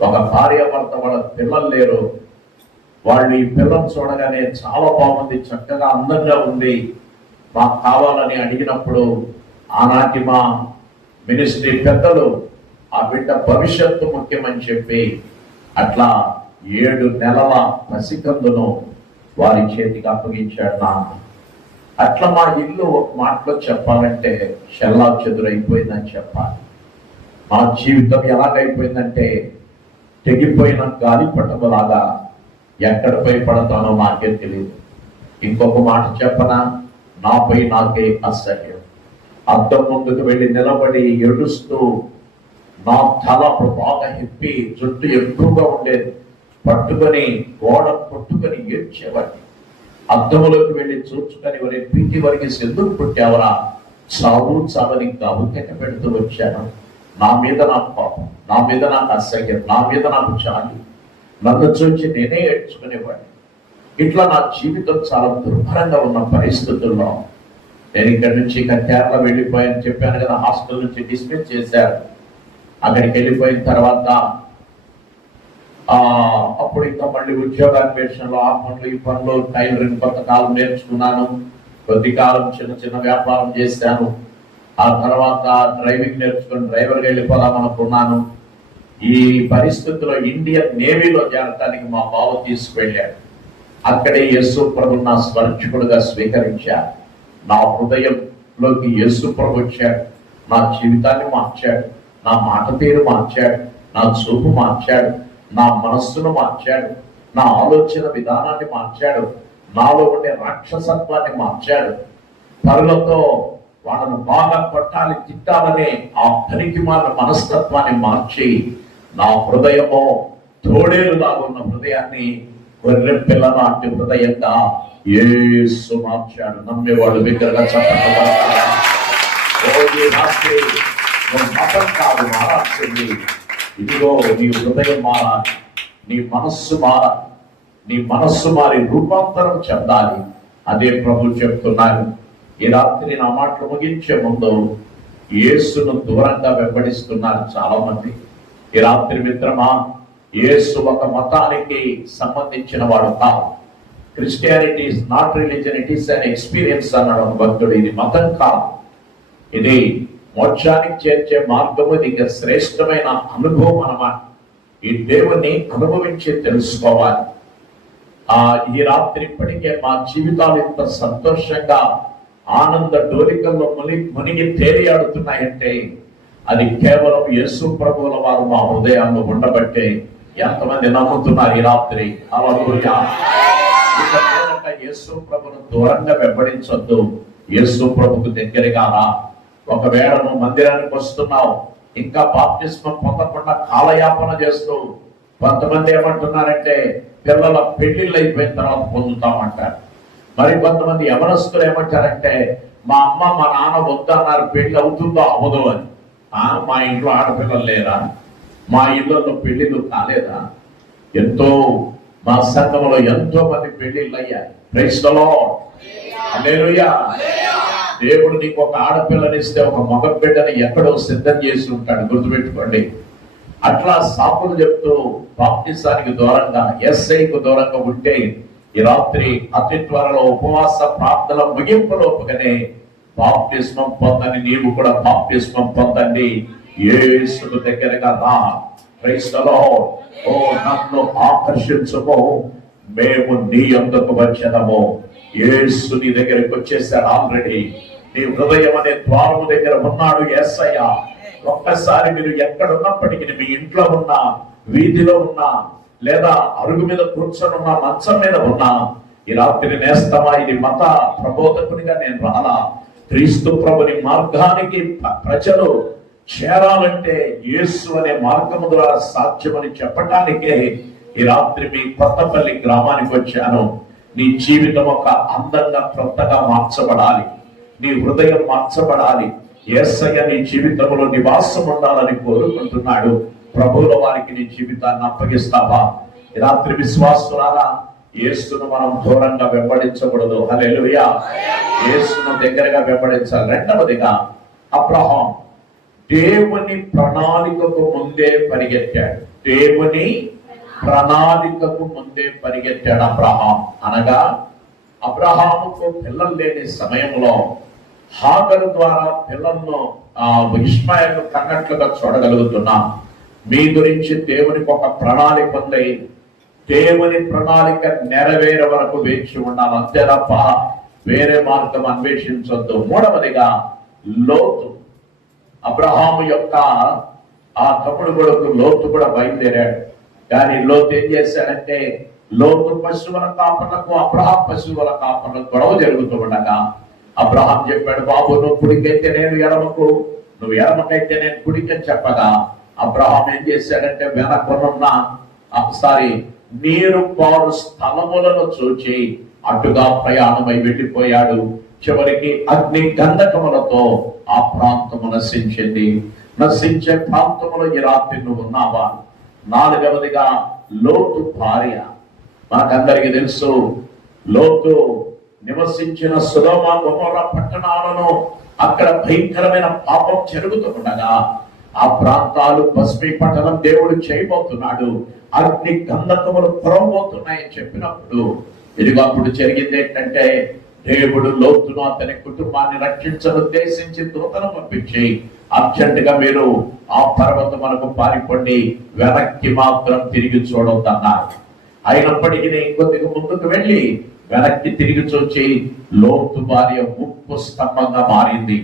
ఒక భార్యాభర్త, వాళ్ళ పిల్లలు లేరు, వాళ్ళు ఈ పిల్లలు చూడగానే చాలా బాగుంది, చక్కగా అందంగా ఉంది, మాకు కావాలని అడిగినప్పుడు ఆనాటి మా మినిస్ట్రీ పెద్దలు ఆ బిడ్డ భవిష్యత్తు ముఖ్యమని చెప్పి అట్లా 7 నెలల పసికందును వారి చేతికి అప్పగించాడు నాన్న. అట్లా మా ఇల్లు ఒక మాటలో చెప్పాలంటే చెల్లా చెదురైపోయిందని చెప్పాలి. మా జీవితం ఎలాగైపోయిందంటే తెగిపోయిన గాలి పట్టములాగా ఎక్కడ పోయి పడతానో నాకే తెలియదు. ఇంకొక మాట చెప్పనా, నాపై నాకే అసహ్యం. అద్దం ముందుకు వెళ్ళి నిలబడి ఏడుస్తూ, నా తల బాగా హెప్పి, జుట్టు ఎక్కువగా ఉండేది, పట్టుకొని గోడ కొట్టుకొని ఏడ్చేవాడిని. అద్దములోకి వెళ్ళి చూచుకొని, వరే పీటి వరకు ఎందుకు పుట్టావరా, చావు చావని గవుకెట పెడుతూ వచ్చాను. నా మీద నాకు పాపం, నా మీద నాకు అసహ్యం, నా మీద నాకు చాలి, నన్ను చూచి నేనే ఏడ్చుకునేవాడిని. ఇట్లా నా జీవితం చాలా దుర్భరంగా ఉన్న పరిస్థితుల్లో నేను ఇక్కడి నుంచి కేరళ వెళ్ళిపోయాను చెప్పాను కదా, హాస్టల్ నుంచి డిస్మిస్ చేశారు. అక్కడికి వెళ్ళిపోయిన తర్వాత అప్పుడు ఇంకా మళ్ళీ ఉద్యోగాన్వేషణలో ఆ పనులు ఈ పనులు, టైలరింగ్ కొంతకాలం నేర్చుకున్నాను, కొద్ది కాలం చిన్న చిన్న వ్యాపారం చేశాను. ఆ తర్వాత డ్రైవింగ్ నేర్చుకుని డ్రైవర్గా వెళ్ళిపోదాం అనుకున్నాను. ఈ పరిస్థితుల్లో ఇండియన్ నేవీలో చేరటానికి మా బావ తీసుకువెళ్ళాడు. అక్కడే యేసు ప్రభు నా స్మరించుకుడుగా స్వీకరించాడు. నా హృదయంలోకి యేసు ప్రభు వచ్చాడు, నా జీవితాన్ని మార్చాడు, నా మాట తీరు మార్చాడు, నా చూపు మార్చాడు, నా మనస్సును మార్చాడు, నా ఆలోచన విధానాన్ని మార్చాడు, నాలో ఉండే రాక్షసత్వాన్ని మార్చాడు. పరులతో వాళ్ళను బాగా కొట్టాలి, తిట్టాలనే ఆ పనికిమాల మనస్తత్వాన్ని మార్చి నా హృదయము తోడేలులాగా ఉన్న హృదయాన్ని గొర్రె పిల్ల లాంటి హృదయంగా యేసు మార్చాడు. నమ్మేవాడు బిగ్గరగా చెప్పగలరు. రాత్రి నువ్వు మతం కాదు మారాల్సింది. ఇదిగో నీ హృదయం మారాలి, నీ మనస్సు మారాలి, నీ మనస్సు మారి రూపాంతరం చెందాలి. అదే ప్రభు చెప్తున్నారు. ఈ రాత్రి నా మాటలు ముగించే ముందు యేసును దూరంగా వెంబడిస్తున్నారు చాలా మంది. ఈ రాత్రి మిత్రమా, యేసు ఒక మతానికి సంబంధించిన వాడు కాదు. Christianity is not religion, it is an experience అన్నాడు ఒక భక్తుడు. ఇది మతం కాదు, ఇది మోక్షానికి చేర్చే మార్గము. ఇది ఇంకా శ్రేష్టమైన అనుభవం అన్నమాట. ఈ దేవుణ్ణి అనుభవించి తెలుసుకోవాలి. ఈ రాత్రి ఇప్పటికే మా జీవితాలు ఇంత సంతోషంగా ఆనంద డోలికల్లో మునిగి తేలియాడుతున్నాయంటే అది కేవలం యేసు ప్రభువుల వారు మా హృదయాల్లో ఉండబట్టే. ఎంతమంది నమ్ముతున్నారు ఈ రాత్రి? హల్లెలూయా. యేసు ప్రభును దూరంగా వెంబడించొద్దు, యేసు ప్రభుకు దగ్గరగా రా. ఒకవేళ నువ్వు మందిరానికి వస్తున్నావు, ఇంకా బాప్తిస్మం పొందకుండా కాలయాపన చేస్తూ, కొంతమంది ఏమంటున్నారంటే పిల్లల పెళ్లిళ్ళు అయిపోయిన తర్వాత పొందుతామంటారు. మరి కొంతమంది యవనస్తులు ఏమంటారంటే మా అమ్మ మా నాన్న వద్దన్నారు, పెళ్లి అవుతుందో అవ్వదు అని. మా ఇంట్లో ఆడపిల్లలు లేరా? మా ఇళ్లలో పెళ్లిళ్ళు కాలేదా? ఎంతో మా సంఘంలో ఎంతో మంది పెళ్లిళ్ళు అయ్యాయి. Praise the Lord. హల్లెలూయా. దేవుడు నీకు ఒక ఆడపిల్లనిస్తే ఒక మగ బిడ్డని ఎక్కడో సిద్ధం చేసి ఉంటాడు, గుర్తుపెట్టుకోండి. అట్లా సాకులు చెప్తూ బాప్తిసానికి దూరంగా, ఎస్ఐకు దూరంగా ఉంటే ఈ రాత్రి అతి త్వరలో ఉపవాస ప్రార్థన ముగింపులోపుగానే బాప్తిస్మం పొందని నీవు కూడా బాప్తిస్మం పొందండి. యేసు దగ్గరగా రా. Praise the lord. ఓ నన్ను ఆకర్షించుకో, మేము నీ యొద్దకు వచ్చేదము. యేసు నీ దగ్గరికి వచ్చేసాడు ఆల్రెడీ. నీ హృదయం అనే ద్వారము దగ్గర ఉన్నాడు యేసయ్య. ఒక్కసారి మీరు ఎక్కడున్నప్పటికీ, మీ ఇంట్లో ఉన్నా, వీధిలో ఉన్నా, లేదా అరుగు మీద కూర్చొని ఉన్నా, మంచం మీద ఉన్నా, ఈ రాత్రి నేస్తమా, ఇది మత ప్రబోధకునిగా నేను రాలా. క్రీస్తు ప్రభుని మార్గానికి ప్రజలు చేరాలంటే యేసు అనే మార్గము ద్వారా సాధ్యమని చెప్పటానికే ఈ రాత్రి మీ కొత్తపల్లి గ్రామానికి వచ్చాను. నీ జీవితం ఒక అందంగా క్రొత్తగా మార్చబడాలి, నీ హృదయం మార్చబడాలి. యేసయ్య నీ జీవితంలో నివాసం ఉండాలని కోరుకుంటున్నాడు. ప్రభువుల వారికి నీ జీవితాన్ని అప్పగిస్తావా? ఈ రాత్రి విశ్వాసులారా, యేసును మనం దూరంగా వెంబడించకూడదు. హల్లెలూయా. యేసును దగ్గరగా వెంబడించాలి. రెండవదిగా, అబ్రహాం దేవుని ప్రణాళికకు ముందే పరిగెత్తాడు. దేవుని ప్రణాళికకు ముందే పరిగెత్తాడు అబ్రహాం. అనగా అబ్రహాముకు పిల్లలు లేని సమయంలో హాగరు ద్వారా పిల్లలను ఇష్మాయేలు కన్నట్లుగా చూడగలుగుతున్నా. మీ గురించి దేవునికి ఒక ప్రణాళిక ఉంది. దేవుని ప్రణాళిక నెరవేరే వరకు వేచి ఉండాలి, అంతే తప్ప వేరే మార్గం అన్వేషించొద్దు. మూడవదిగా, లోతు. అబ్రహాము యొక్క ఆ తమ్ముడు కొడుకు లోతు కూడా బయలుదేరాడు. కానీ లోతు ఏం చేశాడంటే, లోతు పశువుల కాపర్లకు, అబ్రహాం పశువుల కాపర్లకు గొడవ జరుగుతూ ఉండగా అబ్రహాం చెప్పాడు, బాబు నువ్వు కుడికైతే నేను ఎడమకు, నువ్వు ఎడమకైతే నేను కుడికని చెప్పగా అబ్రహాం ఏం చేశాడంటే వెనకొనున్న నీరు పారు స్థలములను చూచి అటుగా ప్రయాణమై వెళ్ళిపోయాడు. చివరికి అగ్ని గంధకములతో ఆ ప్రాంతము నశించింది. నశించే ప్రాంతములో ఈ రాత్రి నువ్వు ఉన్నావా? నాలుగవదిగా, లోతు భార్య. మనకందరికీ తెలుసు, లోతు నివసించిన సొదొమ గొమొర్రా పట్టణాలను అక్కడ భయంకరమైన పాపం జరుగుతుండగా ఆ ప్రాంతాలు భస్మీపట్టణం దేవుడు చేయబోతున్నాడు. అగ్ని గంధకములు పొరవబోతున్నాయని చెప్పినప్పుడు ఇదిగో అప్పుడు జరిగింది ఏంటంటే, దేవుడు లోతును అతని కుటుంబాన్ని రక్షించనుద్దేశించి దూతను పంపించి అర్జెంట్ గా మీరు ఆ పర్వతమునకు పారిపోండి, వెనక్కి మాత్రం తిరిగి చూడొద్దన్నారు. అయినప్పటికీ కొద్దిగా ముందుకు వెళ్ళి వెనక్కి తిరిగి చూచి లోతు భార్య ఉప్పు స్తంభంగా మారింది.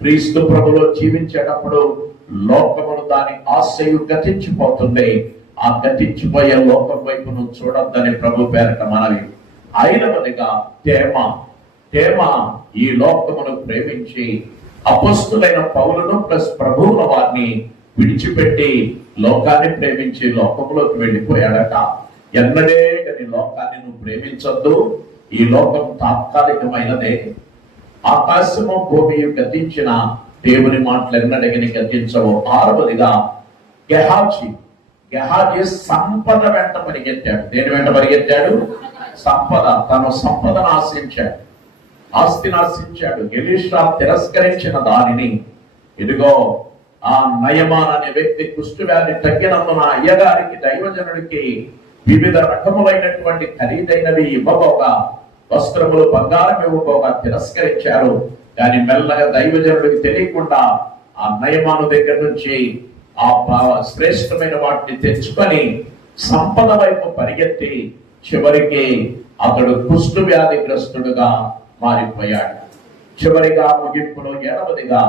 క్రీస్తు ప్రభులో జీవించేటప్పుడు లోకమును దాని ఆశయు గతించిపోతుంది. ఆ గతించిపోయే లోకం వైపు నువ్వు చూడొద్దని ప్రభు పేరట మనవి. ఐదవదిగా తేమ ఈ లోకమును ప్రేమించి అపొస్తలులైన పౌలును ప్లస్ ప్రభువుల వారిని విడిచిపెట్టి లోకాన్ని ప్రేమించి లోకములోకి వెళ్ళిపోయాడట. ఎన్నడే కానీ లోకాన్ని నువ్వు ప్రేమించొద్దు, ఈ లోకం తాత్కాలికమైనదే. ఆకాశము భూమి గతించిన దేవుని మాటలు ఎన్నడగిని గతించవు. ఆరవదిగా గెహాజీ సంపద వెంట పరిగెత్తాడు. దేని వెంట పరిగెత్తాడు? సంపద. తను సంపదను ఆశించాడు, ఆస్తిని ఆశించాడు. ఎలీషా తిరస్కరించిన దానిని ఇదిగో ఆ నయమాన్ అనే వ్యక్తి కుష్ఠవ్యాధి తగ్గినందున అయ్యగారికి దైవజనుడికి వివిధ రకములైనటువంటి ఖరీదైనవి ఇవ్వబోగా, వస్త్రములు బంగారం ఇవ్వబోగా తిరస్కరించారు. కానీ మెల్లగా దైవజనుడికి తెలియకుండా ఆ నయమాను దగ్గర నుంచి ఆ శ్రేష్టమైన వాటిని తెచ్చుకొని సంపద వైపు పరిగెత్తి చివరికి అతడు కుష్ఠవ్యాధిగ్రస్తుడుగా మారిపోయాడు. చివరిగా ముగింపులో 7వదిగా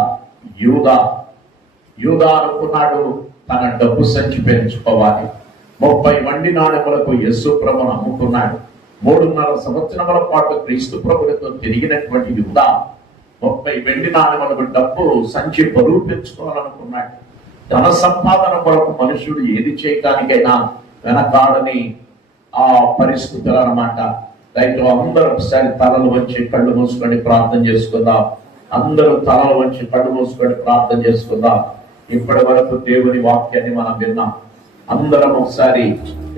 యూదా అనుకున్నాడు తన డబ్బు సంచి పెంచుకోవాలి. 30 వెండి నాణెములకు యేసు ప్రభువును అమ్ముకున్నాడు. 3.5 సంవత్సరముల పాటు క్రీస్తు ప్రభువుతో తిరిగినటువంటి యూదా 30 వెండి నాణెములకు డబ్బు సంచి బరువు పెంచుకోవాలనుకున్నాడు. ధన సంపాదన కొరకు మనుషుడు ఏది చేయడానికైనా వెనకాడని ఆ పరిస్థితులు అన్నమాట. రైతు అందరూ ఒకసారి తలలు వంచి కళ్ళు మూసుకొని ప్రార్థన చేసుకుందాం. అందరూ తలలు వంచి కళ్ళు మూసుకొని ప్రార్థన చేసుకుందాం. ఇప్పటి వరకు దేవుని వాక్యాన్ని మనం విన్నాం. అందరం ఒకసారి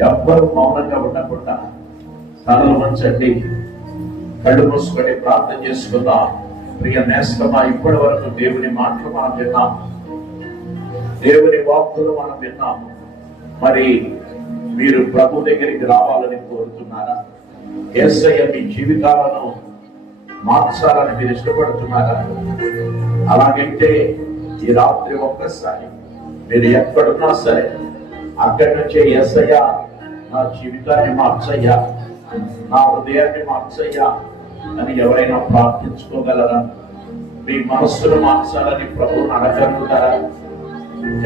ఎవ్వరు మౌనంగా ఉండకుండా తలలు వంచండి, కళ్ళు మూసుకొని ప్రార్థన చేసుకుందాం. ప్రియ నేస్తమా, ఇప్పటి వరకు దేవుని మాటలు మనం విన్నాం, దేవుని వాక్కులు మనం విన్నాము. మరి మీరు ప్రభు దగ్గరికి రావాలని కోరుతున్నారా? యేసయ్య మీ జీవితాలను మార్చాలని మీరు ఇష్టపడుతున్నారా? అలాగైతే ఈ రాత్రి ఒక్కసారి మీరు ఎక్కడున్నా సరే అక్కడి నుంచే యేసయ్య నా జీవితాన్ని మార్చయ్యా, నా హృదయాన్ని మార్చయ్యా అని ఎవరైనా ప్రార్థించుకోగలరా? మీ మనస్సును మార్చాలని ప్రభువుని అడగలుగుతారా?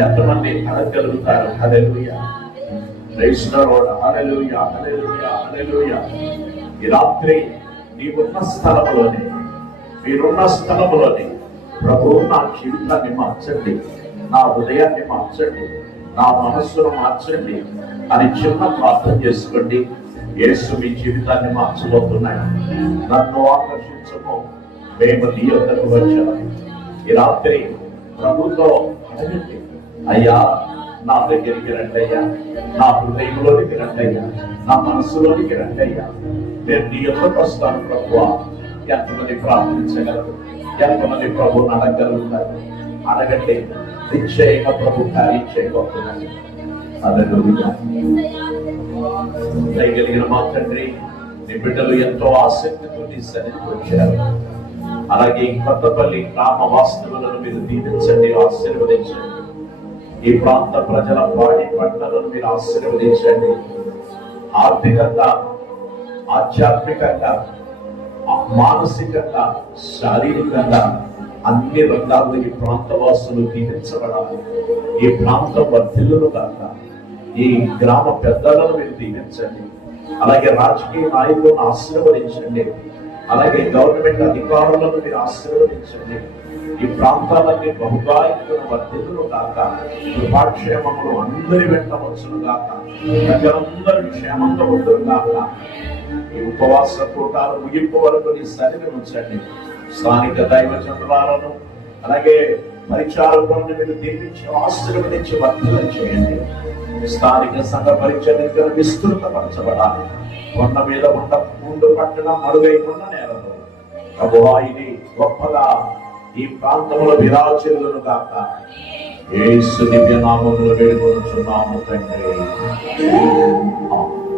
ఎంతమంది అడగలుగుతారు? హల్లెలూయా, ప్రైజ్ ది లార్డ్, హల్లెలూయా, హల్లెలూయా, హల్లెలూయా. ఈ రాత్రి మీరున్న స్థలములోని ప్రభువు నా జీవితాన్ని మార్చండి, నా హృదయాన్ని మార్చండి, నా మనస్సును మార్చండి అని చిన్న ప్రార్థన చేసుకోండి. యేసు మీ జీవితాన్ని మార్చబోతున్నాడు. నన్ను ఆకర్షించము, మేము నీ యొద్దకు వచ్చాము. ఈ రాత్రి ప్రభుతో అడగండి, అయ్యా నా దగ్గరికి రండయ్యా, నా హృదయంలోనికి రండయ్యా, నా మనస్సులోనికి రండయ్యా, నేను నీ యొద్దకు వస్తాను ప్రభువా. ఎంతమంది ప్రార్థించగలరు? ఎంతమంది ప్రభువుని అడగలుగుతారు? అడగండి, నిశ్చయంగా ప్రభు కార్యం చేయబోతున్నాడు. హల్లెలూయా. దయగలిగిన మా తండ్రి, నీ బిడ్డలు ఎంతో ఆసక్తితో నీ సన్నిధికి వచ్చారు. అలాగే కొత్తపల్లి గ్రామ వాస్తవులను మీరు దీవించండి, ఆశీర్వదించండి. ఈ ప్రాంత ప్రజల పాడి పంటలను మీరు ఆశీర్వదించండి. ఆర్థికంగా, ఆధ్యాత్మికంగా, మానసికంగా, శారీరకంగా అన్ని రంగాల్లో ఈ ప్రాంత వాసులు దీవించబడాలి. ఈ ప్రాంతం వర్ధిల్లును కాక ఈ గ్రామ పెద్దలను మీరు దీవించండి. అలాగే రాజకీయ నాయకులను ఆశీర్వదించండి. అలాగే గవర్నమెంట్ అధికారులను మీరు ఆశీర్వదించండి. ఈ ప్రాంతాలన్నీ బహుగా ఇంకను వర్ధిల్లును కాక, కృపాక్షేమములు అందరి వెంట వచ్చును కాక, ప్రజలందరూ క్షేమంగా ఉండును కాక. ఈ ఉపవాస కూటాలు ముగింపు వరకు నీ సన్నిధిని ఉంచండి. స్థానిక దైవజనులను అలాగే పరిచారకులను మీరు దీవించి ఆశీర్వదించి వర్ధనం చేయండి. స్థానిక సంఘ పరిచర్యను విస్తృతపరచబడాలి. కొండ మీద ఉండు పట్టణం మరుగైకున్న నేలలో ప్రభువా ఇది గొప్పగా ఈ ప్రాంతంలో విరాజిల్లును కాక. యేసు దివ్య నామములో వేడుకొనుచున్నాము తండ్రి. ఆమేన్.